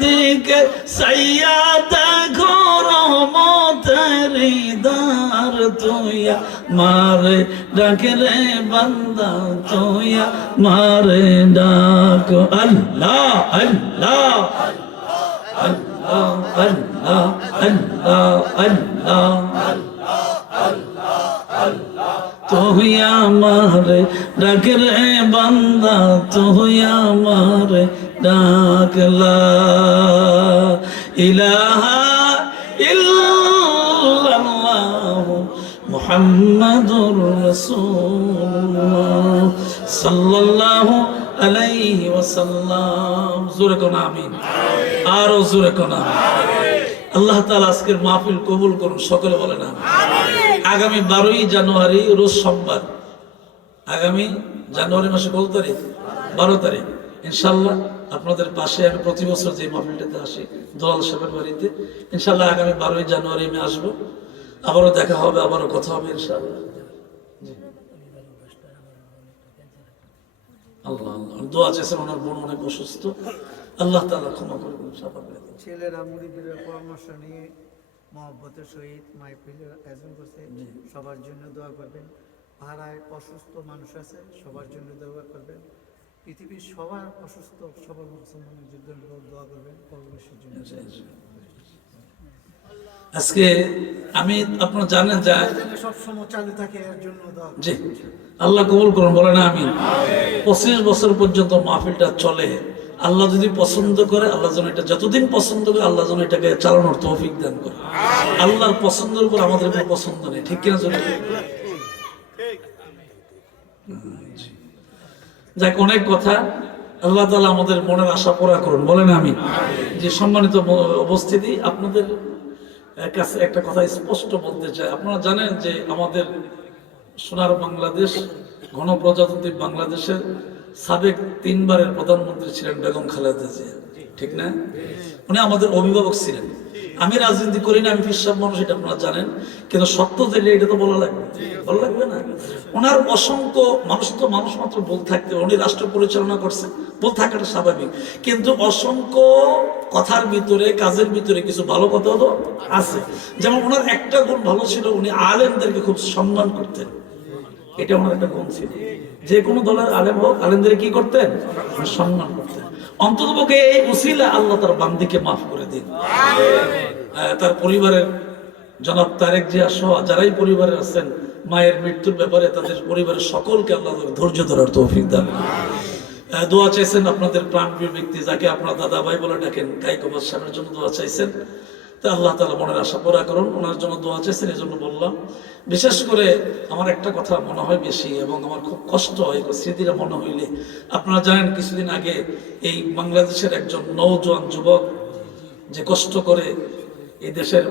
দিকে সাইয়া দেখো রহমতের দার তুই মারে ডাক রে বান্দা তুই মারে ডাক আল্লাহ আল্লাহ আল্লাহ আল্লাহ আল্লাহ আল্লাহ তুই আমারে ডাক রে বান্দা তুই আমারে ডাক লা ইলাহা ইল্লাল্লাহ মুহাম্মাদুর রাসূলুল্লাহ সাল্লাল্লাহু আলাইহি ওয়াসাল্লাম জোরে কোন আমিন আর জোরে কোন আমিন আল্লাহ তাআলা আজকের মাহফিল কবুল করুন সকলে বলেন আমিন আগামী 12ই জানুয়ারি রোজ সোমবার আগামী জানুয়ারি মাসে কত তারিখ 12 তারিখ ইনশাআল্লাহ আপনাদের পাশে আমি প্রতি বছর যে মাহফিলটাতে আসি দোয়াল সাহেবের বাড়িতে ইনশাআল্লাহ আগামী 12ই জানুয়ারি আমি আসবো আবারও দেখা হবে আবারও কথা হবে ইনশাআল্লাহ আল্লাহ আল্লাহ দোয়া চাইছেন ওনার বোন অনেক অসুস্থ আল্লাহ তাআলা ক্ষমা করবেন সাফা করে দিন ছেলেরা মুরিদের পরামর্শ নিয়ে মহব্বতের সহিত মাহফিলের আয়োজন করছে সবার জন্য দোয়া করবেন ভাড়ায় অসুস্থ মানুষ আছে সবার জন্য দোয়া করবেন পৃথিবীর সবার অসুস্থ সবার মুসলমানের জন্য দোয়া করবেন পরমেশ্বর জন্য আজকে আমি আপনারা জানেন যে সব সময় চালু থাকে এর জন্য দোয়া জি আল্লাহ কবুল করুন বলেন আমিন 25 বছর পর্যন্ত মাহফিলটা চলে আল্লাহ যদি পছন্দ করে আল্লাহ যেন এটা যতদিন পছন্দ করে আল্লাহ যেন এটাকে চালানোর তৌফিক দান করে আল্লাহর পছন্দের উপর আমাদের কোনো পছন্দ নেই ঠিক কিনা চলে যাক অনেক কথা আল্লাহ তাআলা আমাদের মনের আশা পুরা করুন বলেন আমিন যে সম্মানিত উপস্থিতি আপনাদের কাছে একটা কথা স্পষ্ট বলতে চাই আপনারা জানেন যে আমাদের সোনার বাংলাদেশ গণপ্রজাতন্ত্রী বাংলাদেশের সাবেক 3 বারের প্রধানমন্ত্রী ছিলেন বেগম খালেদা জিয়া ঠিক না উনি আমাদের অভিভাবক ছিলেন আমি রাজনীতি করি না আমি ফিরসাব মানুষ এটা আপনারা জানেন কিন্তু সত্য যেটা এটা তো বলা লাগবে না ওনার অসংখ্য মানুষ মাত্র ভুল থাকতে উনি রাষ্ট্র পরিচালনা করছেন ভুল থাকাটা স্বাভাবিক কিন্তু অসংখ্য কথার ভিতরে কাজের ভিতরে কিছু ভালো কথা তো আছে যেমন ওনার একটা গুণ ভালো ছিল উনি আলেমদেরকে খুব সম্মান করতেন এটা ওনার একটা গুণ ছিল যে কোনো দলের আলেম হোক আলেমদের কি করতেন সম্মান করতেন অন্ততপক্ষে এই উসিলা আল্লাহ তার বান্দিকে মাফ করে দিন তার পরিবারের জনাব তারেক জিয়া সহ যারাই পরিবারে আছেন মায়ের মৃত্যুর ব্যাপারে তাদের পরিবারের সকলকে আল্লাহ ধৈর্য ধরার তৌফিক দান দোয়া চাইছেন আপনাদের প্রাণপ্রিয় ব্যক্তি যাকে আপনারা দাদা ভাই বলে ডাকেন কাইকোবাদ সাহেবের জন্য দোয়া চাইছেন তা আল্লাহ তাআলা মনের আশা পুরা করুন ওনার জন্য দোয়া চাইছেন এই জন্য বললাম বিশেষ করে আমার একটা কথা মনে হয় বেশি এবং আমার খুব কষ্ট হয় স্মৃতিটা মনে হইলে আপনারা জানেন কিছুদিন আগে এই বাংলাদেশের একজন নওজোয়ান যুবক যে কষ্ট করে এই দেশের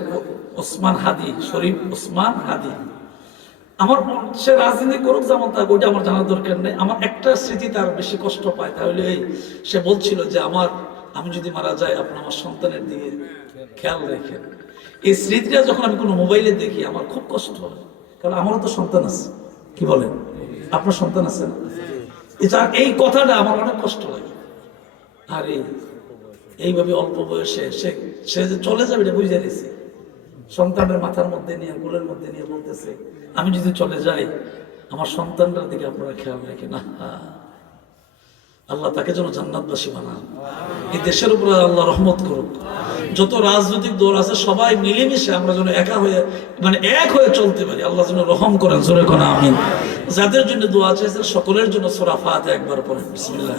ওসমান হাদি শরীফ ওসমান হাদি আমার সে রাজনীতি করুক যেমন তা ওইটা আমার জানার দরকার নেই। আমার একটা স্মৃতি তার বেশি কষ্ট পায়, তাহলে এই সে বলছিল যে আমি যদি মারা যাই আপনি আমার সন্তানের দিকে খেয়াল রেখেন। এই স্মৃতিটা যখন আমি কোনো মোবাইলে দেখি আমার খুব কষ্ট হয়, কারণ আমারও তো সন্তান আছে। কি বলেন, আপনার সন্তান আছে না? এই কথাটা আমার অনেক কষ্ট লাগে। আর এইভাবে অল্প বয়সে সে যে চলে যাবে এটা বুঝে গেছি। সন্তানের মাথার মধ্যে নিয়ে, কোলের মধ্যে নিয়ে বলতেছে আমি যদি চলে যাই আমার সন্তানটার দিকে আপনারা খেয়াল রাখেন। আল্লাহ তাকে যেন জান্নাতবাসী বানান, এই দেশের উপরে আল্লাহ রহমত করুক। যত রাজনৈতিক দল আছে সবাই মিলেমিশে আমরা যেন এক হয়ে চলতে পারি। আল্লাহ যেন রহম করেন, জোরে কোন আমিন। যাদের জন্য দোয়া চাইছেন সকলের জন্য সূরা ফাতিহা একবার পড়েন। বিসমিল্লাহ,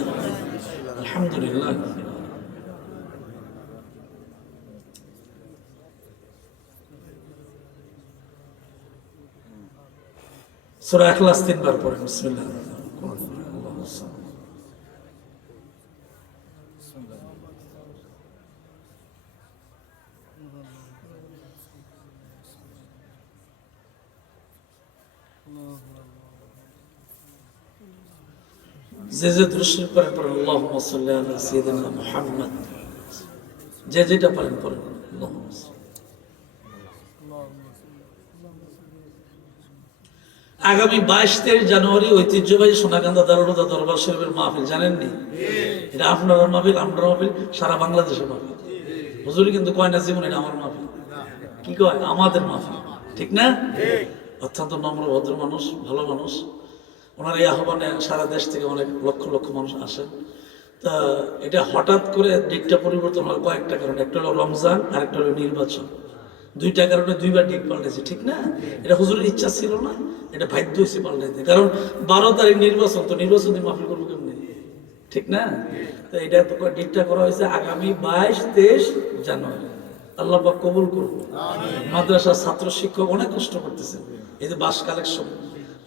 আলহামদুলিল্লাহ। সূরা ইখলাস 3 বার পড়েন। বিসমিল্লাহ। যে দৃশ্যের পরে পড়েন আল্লাহুম্মা সাল্লি আলা সাইয়্যিদিনা মুহাম্মদ, যেটা পড়েন আল্লাহুম্মা। আগামী 22-23 জানুয়ারি ঐতিহ্যবাহী সোনাকান্দা দারুল হুদা দরবার শরীফের মাহফিল, জানেননি? এটা আপনার মাহফিল, আমরা মাহফিল, সারা বাংলাদেশের মাহফিল। হুজুরি কিন্তু কয় না জীবন এটা আমার মাহফিল, কি কয় আমাদের মাহফিল, ঠিক না? অত্যন্ত নম্র ভদ্র মানুষ, ভালো মানুষ। ওনার এই আহ্বানে সারা দেশ থেকে অনেক লক্ষ লক্ষ মানুষ আসেন। তা এটা হঠাৎ করে ডেটটা পরিবর্তন হয় কয়েকটা কারণে। একটা হলো রমজান, আর একটা হলো নির্বাচন। দুইটা কারণে দুইবার ডেট পাল্টেছে, ঠিক না? এটা হুজুরের ইচ্ছা ছিল না, এটা বাধ্য হয়েছে পাল্টাইতে। কারণ 12 তারিখ নির্বাচন, তো নির্বাচন দিয়ে মাহফিল করবো কেমনি, ঠিক না? তো এটা ডেটটা করা হয়েছে আগামী 22-23 জানুয়ারি। আল্লাহ পাক কবুল করুন। মাদ্রাসার ছাত্র শিক্ষক অনেক কষ্ট করতেছেন, এই যে বাস কালেকশন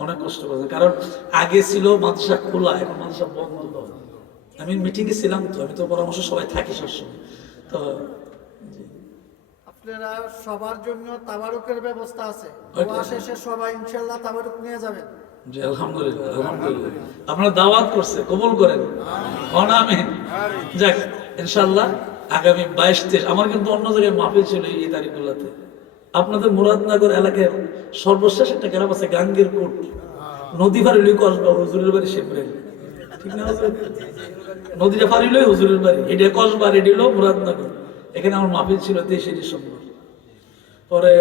অনেক কষ্ট করতেছেন। কারণ আগে ছিল মাদ্রাসা খোলা, এখন মাদ্রাসা বন্ধ। আমি মিটিংয়ে ছিলাম, তো আমি তো পরামর্শ সবাই থাকি সবসময়। তো আপনারা সবার জন্য তাবারুকের ব্যবস্থা আছে, দোয়া শেষে সবাই ইনশাআল্লাহ তাবারুক নিয়ে যাবেন। জি আলহামদুলিল্লাহ, আলহামদুলিল্লাহ। আপনারা দাওয়াত করছে, কবুল করেন, আমিন। যাক ইনশাআল্লাহ আগামী 22-23 আমার কিন্তু অন্য জায়গায় মাহফিল ছিল এই তারিখগুলোতে। আপনাদের মুরাদনগর এলাকায় সর্বশেষ একটা গ্রাম আছে গাঙ্গের কোট, নদী পার হইলে কসবা, হুজুরের বাড়ি শেখবেন, ঠিক না? নদীটা পার হইলে হুজুরের বাড়ি, এটা কসবা, এটা হলো মুরাদনগর। এখানে আমার মাহফিল ছিল 23 ডিসেম্বর। পরে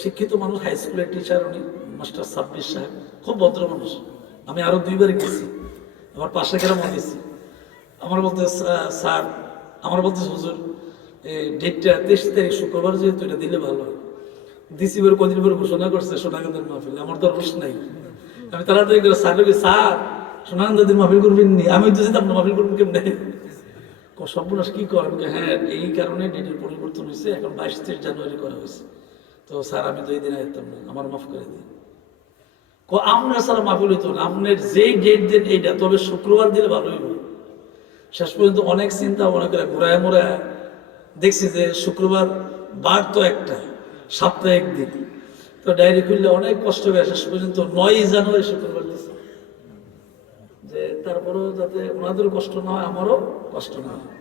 শিক্ষিত মানুষ, হাই স্কুলের টিচার, উনি মাস্টার সাব্বির সাহেব, খুব ভদ্র মানুষ। আমি আরো 2বার গেছি, আমার পাশে গ্রামও গেছি। আমার বলতে স্যার, আমার বলতে হুজুর এই ডেটটা 23 তারিখ শুক্রবার, যেহেতু এটা দিলে ভালো হয়। দিছি বের কদিন পরে ঘোষণা করছে সোনাকান্দের মাহফিল, আমার তো রুশ নাই। আমি তাড়াতাড়ি করে স্যার সোনাকান্দের মাহফিল করবেন নি? আমি তো আপনার মাহফিল করবেন কেমনে? সর্বনাশ কি করবেন? হ্যাঁ, এই কারণে ডেটের পরিবর্তন হয়েছে, এখন 22-23 জানুয়ারি করা হয়েছে। তো স্যার আমি তো এই দিন আইতাম না, আমার মাফ করে দিন। আপনার স্যার মাহফিল হইতো না, আপনার যেই ডেট দেন এইটা, তবে শুক্রবার দিলে ভালো হইব। শেষ পর্যন্ত অনেক চিন্তা মনে করে ঘোরায় মোড়ায় দেখছি যে শুক্রবার বার তো একটা, সপ্তাহে একদিন। তো ডায়েরি খুললে অনেক কষ্ট করে শেষ পর্যন্ত 9 জানুয়ারি শুক্রবার দিচ্ছে, যে তারপরেও যাতে ওনাদেরও কষ্ট না হয়, আমারও কষ্ট না হয়।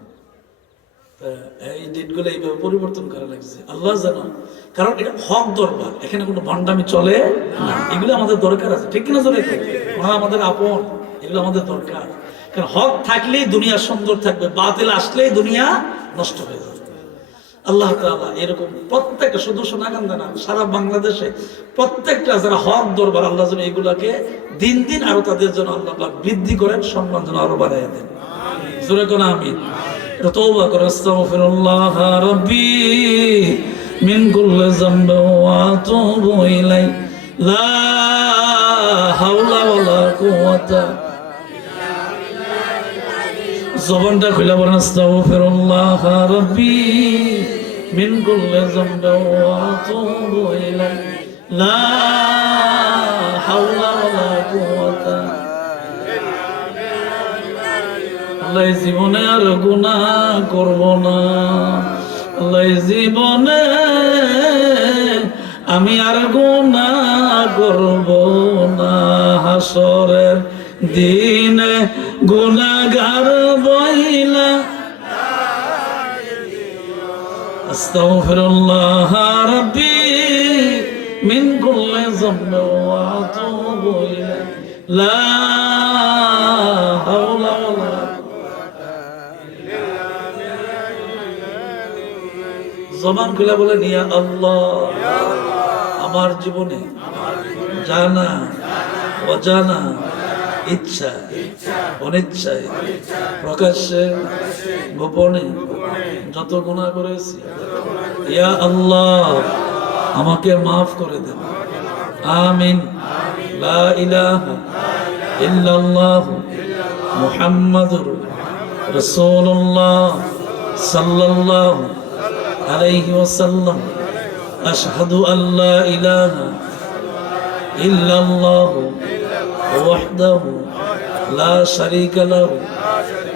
এই ডেটগুলো এইভাবে পরিবর্তন করা লাগছে, আল্লাহ জানো। কারণ এটা হক দরবার, এখানে কোনো ভণ্ডামি চলে না। এগুলো আমাদের দরকার আছে, ঠিক কিনা? চলে ওনারা আমাদের আপন, এগুলো আমাদের দরকার। কারণ হক থাকলেই দুনিয়া সুন্দর থাকবে, বাতিল আসলেই দুনিয়া নষ্ট হয়ে যাবে। আল্লাহ তাআলা এরকম প্রত্যেকটা, শুধু সোনাকান্দা না, সারা বাংলাদেশে প্রত্যেকটা যারা হক দরবার, আল্লাহ যেন এগুলাকে দিন দিন আরো তাদের জন্য আল্লাহ পাক বৃদ্ধি করেন, সম্মান যেন আরো বাড়াইয়া দেন। জোরে কোন আমিন। তওবা করে আস্তাগফিরুল্লাহ রাব্বি মিন কুল্লি যামবি ওয়া আতুবু ইলাই, লা হাওলা ওয়ালা কুওয়াতা। জবানটা খুলে বলেন আস্তাগফিরুল্লাহ রাব্বি মিন কুল্লি যামবি ওয়া আতুবু ইলাই, লা হাওলা ওয়ালা কুওয়াতা। আল্লাহ জীবনে আর গুনাহ করব না, আল্লাহ জীবনে আমি আর গুনাহ করব না, হাসরের দিনে গুনাহগার বইলা আস্তাগফিরুল্লাহ রাব্বি মিন কুল্লি যামবি ওয়া আতুবু ইলাইহি লা হাওলা ওয়ালা জবান খুলে বলেন ইয়া আল্লাহ, আমার জীবনে জানা অজানা ইচ্ছা অনিচ্ছায় প্রকাশ্যে গোপনে যত গুনাহ করেছি, ইয়া আল্লাহ আমাকে মাফ করে দেন। আমিন। লা ইলাহা ইল্লাল্লাহ মুহাম্মাদুর রাসূলুল্লাহ সাল্লাল্লাহু আলাইহি ওয়াসাল্লাম। আশহাদু আল্লা ইলাহা ইল্লাল্লাহ ওয়াহদাহু লা শারীকা লাহু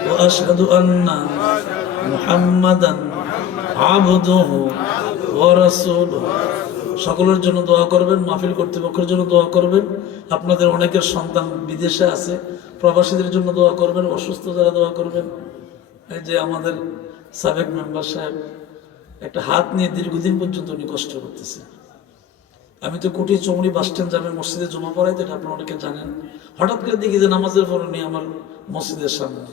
ওয়া আশহাদু আন্না মুহাম্মাদান আবদুহু ওয়া রাসূলুহু। সকলের জন্য দোয়া করবেন, মাহফিল কর্তৃপক্ষের জন্য দোয়া করবেন। আপনাদের অনেকের সন্তান বিদেশে আছে, প্রবাসীদের জন্য দোয়া করবেন, অসুস্থ যারা দোয়া করবেন। এই যে আমাদের সাবেক মেম্বার সাহেব একটা হাত নিয়ে দীর্ঘদিন পর্যন্ত উনি কষ্ট করতেছে। আমি তো কুটি চমড়ি বাস স্ট্যান্ড যাবেন মসজিদে জমা পড়াই, এটা আপনারা অনেকে জানেন। হঠাৎ করে দেখি যে নামাজের পর উনি আমার মসজিদের সামনে,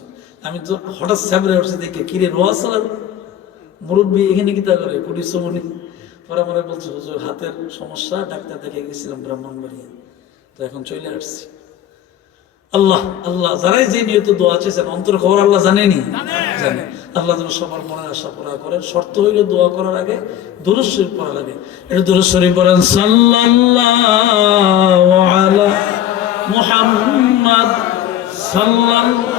আমি তো হঠাৎ স্যাবরে উঠছে দেখে কিরে রোয়া সালাদ মুরব্বী এখানে কি তা করে কুটি চমড়ি। পরে আমার বলছে হুজুর হাতের সমস্যা, ডাক্তার দেখে গেছিলাম ব্রাহ্মণবাড়িয়া, তো এখন চলে আসছি। আল্লাহ আল্লাহ যারাই যে নিয়ত দোয়া চেয়েছেন, অন্তর খবর আল্লাহ জানেনি, জানে। আল্লাহ যেন সবার মনের আশা পুরা করেন। শর্ত হইল দোয়া করার আগে দুরূদ শরীফ পড়া লাগে। এটা দুরূদ শরীফ পড়েন, সাল্লাল্লাহু আলা মুহাম্মাদ সাল্লাল্লাহু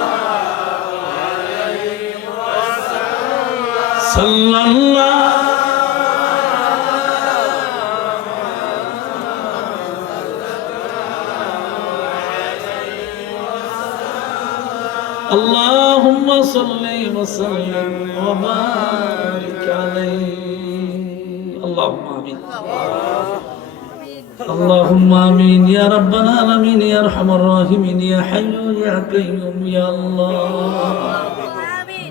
اللهم صل وسلم وبارك عليه اللهم آمين اللهم آمين يا رب العالمين يا أرحم الراحمين يا حي يا قيوم يا الله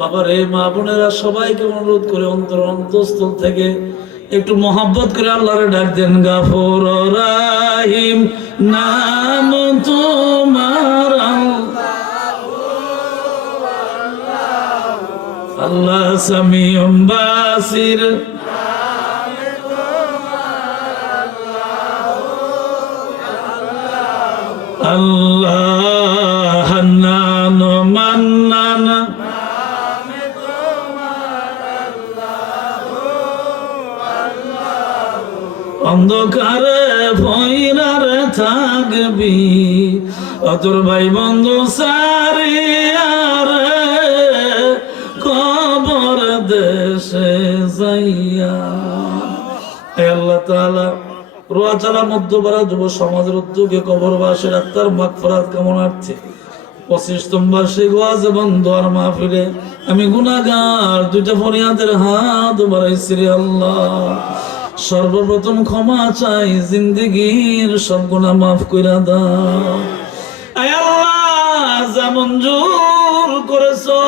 বাবা রে, মা বোনেরা সবাইকে অনুরোধ করে অন্তর অন্তঃস্থল থেকে একটু মহব্বত করে আল্লাহরে ডাক দেন। গাফুর রাহিম নাম তোমার, আল্লাহ সামিউম বাসির, আল্লাহ হান্নান মান্নান, অন্ধকারে ভৈরারে থাকবি, অতর ভাই বন্ধু সারিয়ারে কবর দেশে যাইয়া। আল্লাহ তাআলা রোয়াচালা মধ্যপাড়া যুব সমাজের উদ্যোগে কবরবাসীর আত্মার মাগফিরাত কামনার্থে 25তম বার্ষিক ওয়াজ এবং দোয়ার মাহফিলে আমি গুনাহগার দুইটা ফরিয়াদের হাত বাড়াইছি রে আল্লাহ। সর্বপ্রথম ক্ষমা চাই, জিন্দেগীর সব গুনাহ মাফ কইরা দাও। আয় আল্লাহ, যা মঞ্জুর করেছো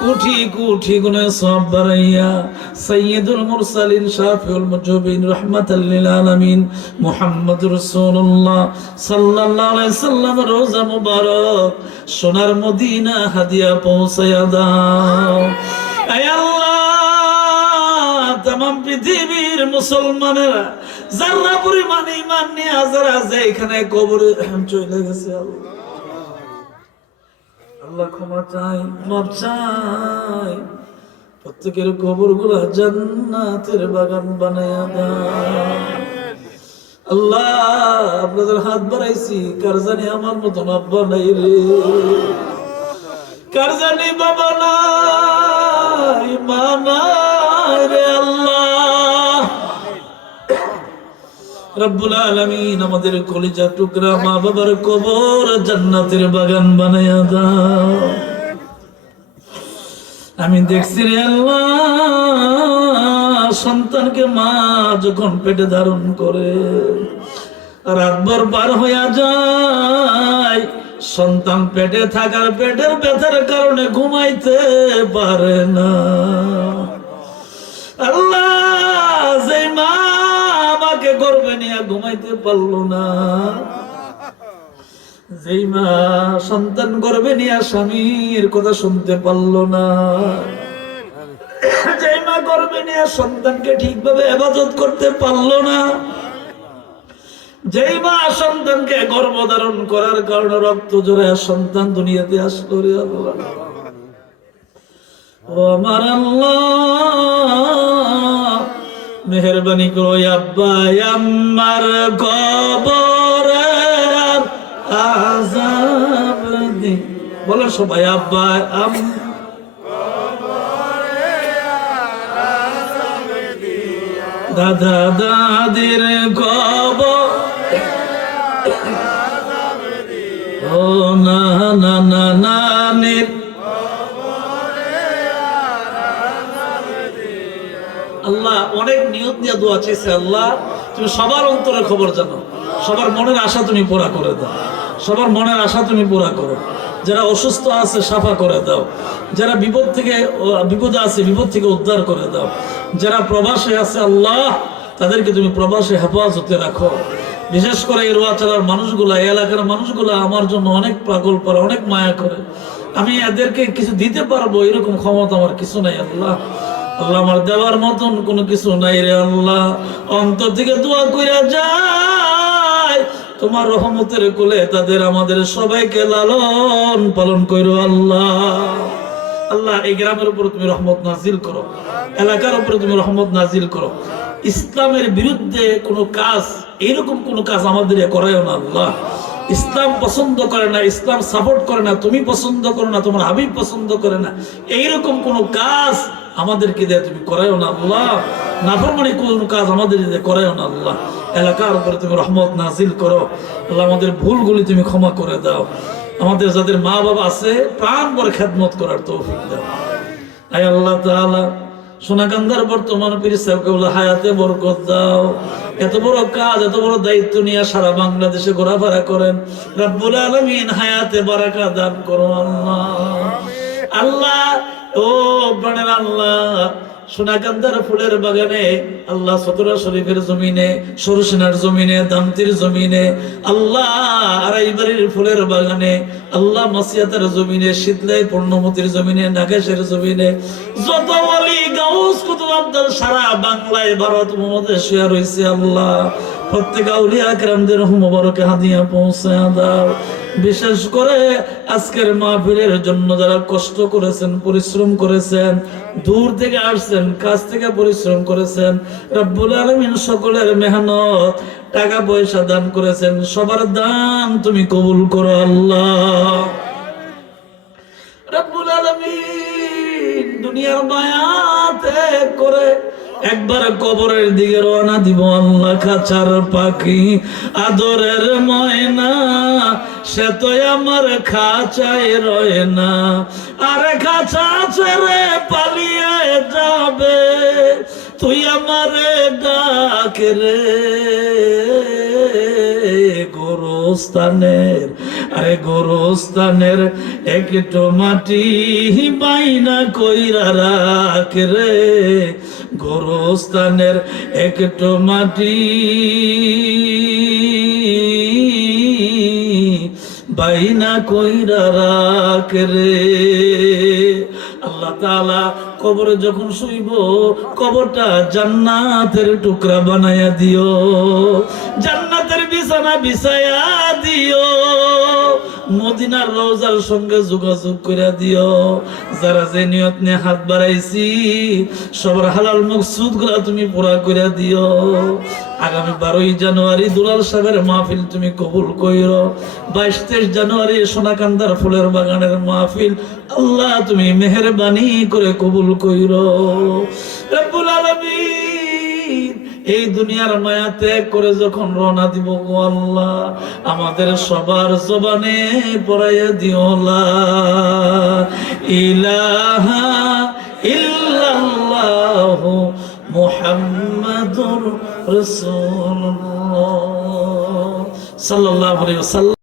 কোটি কোটি গুণে সব বাড়াইয়া সাইয়্যিদুল মুরসালিন শাফিউল মুজবিন রাহমাতাল লিল আলামিন মুহাম্মদুর রাসূলুল্লাহ সাল্লাল্লাহু আলাইহি সাল্লাম রোজা মুবারক সোনার মদিনা হাদিয়া পৌঁছায়া দাও। আয় আল্লাহ, तमाम পৃথিবীর মুসলমানেরা যারা পরিমাণ ঈমান নিয়ে হাজার আছে এখানে কবরে চলে গেছে, আল্লাহ ক্ষমা চাই, মাফ চাই। প্রত্যেকের কবরগুলো জান্নাতের বাগান বানায়া দাও। আল্লাহ, আপনাদের হাত বাড়াইছি, কার জানি আমার মতন আব্বা নাই রে, কার জানি বাবা নাই, মা নাই রে আল্লাহ। রব্বুল আলামিন আমাদের কলিজা টুকরা মা বাবার কবর জান্নাতের বাগান বানায়া দাও। আমি দেখছি রে আল্লাহ, সন্তানকে মা যখন পেটে ধারণ করে রাতভর পার হইয়া যায়, সন্তান পেটে থাকার পেটের ব্যথার কারণে ঘুমাইতে পারে না। আল্লাহ, যে মা আমাকে গর্ভে নিয়ে ঘুমাইতে পারলো না, যেই মা সন্তান গর্ভে নিয়ে স্বামীর কথা শুনতে পারলো না, যেই মা গর্ভে নিয়ে সন্তানকে ঠিকভাবে ইবাদত করতে পারলো না, যেই মা সন্তানকে গর্ভধারণ করার কারণে রক্ত জোড়ে সন্তান দুনিয়াতে আসলো রে আল্লাহ, ও আমার আল্লাহ, মেহেরবানি করো আব্বা আমার কবরে আযাব দি। বলো সবাই, আব্বা দাদা দাদির কবর, ও না না না নানির। আল্লাহ অনেক নিয়ত নিয়ে দোয়া চেয়েছে, আল্লাহ তুমি সবার অন্তরের খবর জানো, সবার মনের আশা তুমি পুরা করে দাও, সবার মনের আশা তুমি পুরা করো। যারা অসুস্থ আছে সাফা করে দাও, যারা বিপদে আছে বিপদ থেকে উদ্ধার করে দাও, যারা প্রবাসে আছে আল্লাহ তাদেরকে তুমি প্রবাসে হেফাজতে রাখো। বিশেষ করে এই রোয়াচালার মানুষগুলা, এই এলাকার মানুষগুলা আমার জন্য অনেক পাগল পারে, অনেক মায়া করে। আমি এদেরকে কিছু দিতে পারবো এরকম ক্ষমতা আমার কিছু নাই আল্লাহ। আল্লাহ আমার দেওয়ার মতন কোনো কিছু নাই রে আল্লাহ। অন্তর থেকে দোয়া কইরা যায়, তোমার রহমতের কোলে তাদের আমাদের সবাইকে লালন পালন করো আল্লাহ। আল্লাহ এই গ্রামের উপর তুমি রহমত নাজিল করো, এলাকার উপরে তুমি রহমত নাজিল করো। ইসলামের বিরুদ্ধে কোনো কাজ, এইরকম কোনো কাজ আমাদের করায়ও না আল্লাহ। ইসলাম পছন্দ করে না, ইসলাম সাপোর্ট করে না, তুমি পছন্দ করো না, তোমার হাবিব পছন্দ করে না, এইরকম কোনো কাজ আমাদেরকে দিয়ে তুমি করায়ও না আল্লাহ। নাফরমানি কোনো কাজ আমাদের দিয়ে করায়ও না আল্লাহ। এলাকার উপরে তুমি রহমত নাজিল করো আল্লাহ। আমাদের ভুলগুলি তুমি ক্ষমা করে দাও। আমাদের যাদের মা বাবা আছে প্রাণ ভরে খেদমত করার তৌফিক দাও। আয় আল্লাহ তাআলা, সোনাকান্দার বর্তমান পীর সাহেবকে হায়াতে বরকত দাও। এত বড় কাজ, এত বড় দায়িত্ব নিয়ে সারা বাংলাদেশে ঘোরাফেরা করেন, রব্বুল আলামিন হায়াতে বারাকা দান করো আল্লাহ। আল্লাহ ও প্রাণের আল্লাহ, সোনাকান্দার ফুলের বাগানে আল্লাহ, সতরা শরীফের জমিনে, সরসিনার জমিনে, দামতির জমিনে আল্লাহ, আড়াইবাড়ির ফুলের বাগানে আল্লাহ, মাসিয়াতের জমিনে, শীতলাই পূর্ণমতির জমিনে, নাগেশের জমিনে যত ওলি গাউস কুতুব আব্দুল সারা বাংলায় ভারত মহাদেশে রয়েছে আল্লাহ, প্রত্যেক আউলিয়া কেরামদের মুবারকে হাদিয়া পৌঁছে দাও। বিশেষ করে আজকের মাহফিলের জন্য যারা কষ্ট করেছেন, পরিশ্রম করেছেন, দূর থেকে আসছেন, কাছ থেকে পরিশ্রম করেছেন, রব্বুল আলামিন সকলের মেহনত, টাকা পয়সা দান করেছেন, সবার দান তুমি কবুল করো আল্লাহ। রব্বুল আলামিন দুনিয়ার মায়া ত্যাগ করে একবার কবরের দিকে রওনা দিব আল্লাহ। খাঁচার পাখি আদরের ময়না, সে তো আমার খাঁচায় রয় না, আরে খাঁচা ছেড়ে পালিয়ে যাবে, তুই আমারে ডাক রে। গোরস্থানের, আরে গোরস্থানের একটু মাটি বাইনা কইরা রাখ রে, গোরস্থানের একটু মাটি বাইনা কইরা রাখ রে। আল্লাহ তাআলা কবরে যখন শুইব, কবরটা জান্নাতের টুকরা বানায়া দিও, জান্নাতের বিছানা বিছায়া দিও, মদিনার রওজার সঙ্গে যোগাযোগ করে দিও। যারা যে নিয়ত নিয়ে হাত বাড়াইছি সবার হালাল মকসুদ গুলা তুমি পুরা করে দিও। আগামী 12ই জানুয়ারি দুলাল সাহেবের মাহফিল তুমি কবুল কইরো। 22-23 জানুয়ারি সোনাকান্দার ফুলের বাগানের মাহফিল আল্লাহ তুমি মেহেরবানি করে কবুল কইরো। রব্বুল আলামিন এই দুনিয়ার মায়া ত্যাগ করে যখন রওনা দিব গো আল্লাহ, আমাদের সবার জবানে পড়াইয়া দিও লা ইলাহা ইল্লাল্লাহু মুহাম্মাদুর রাসূলুল্লাহ সাল্লাল্লাহু আলাইহি ওয়াসাল্লাম।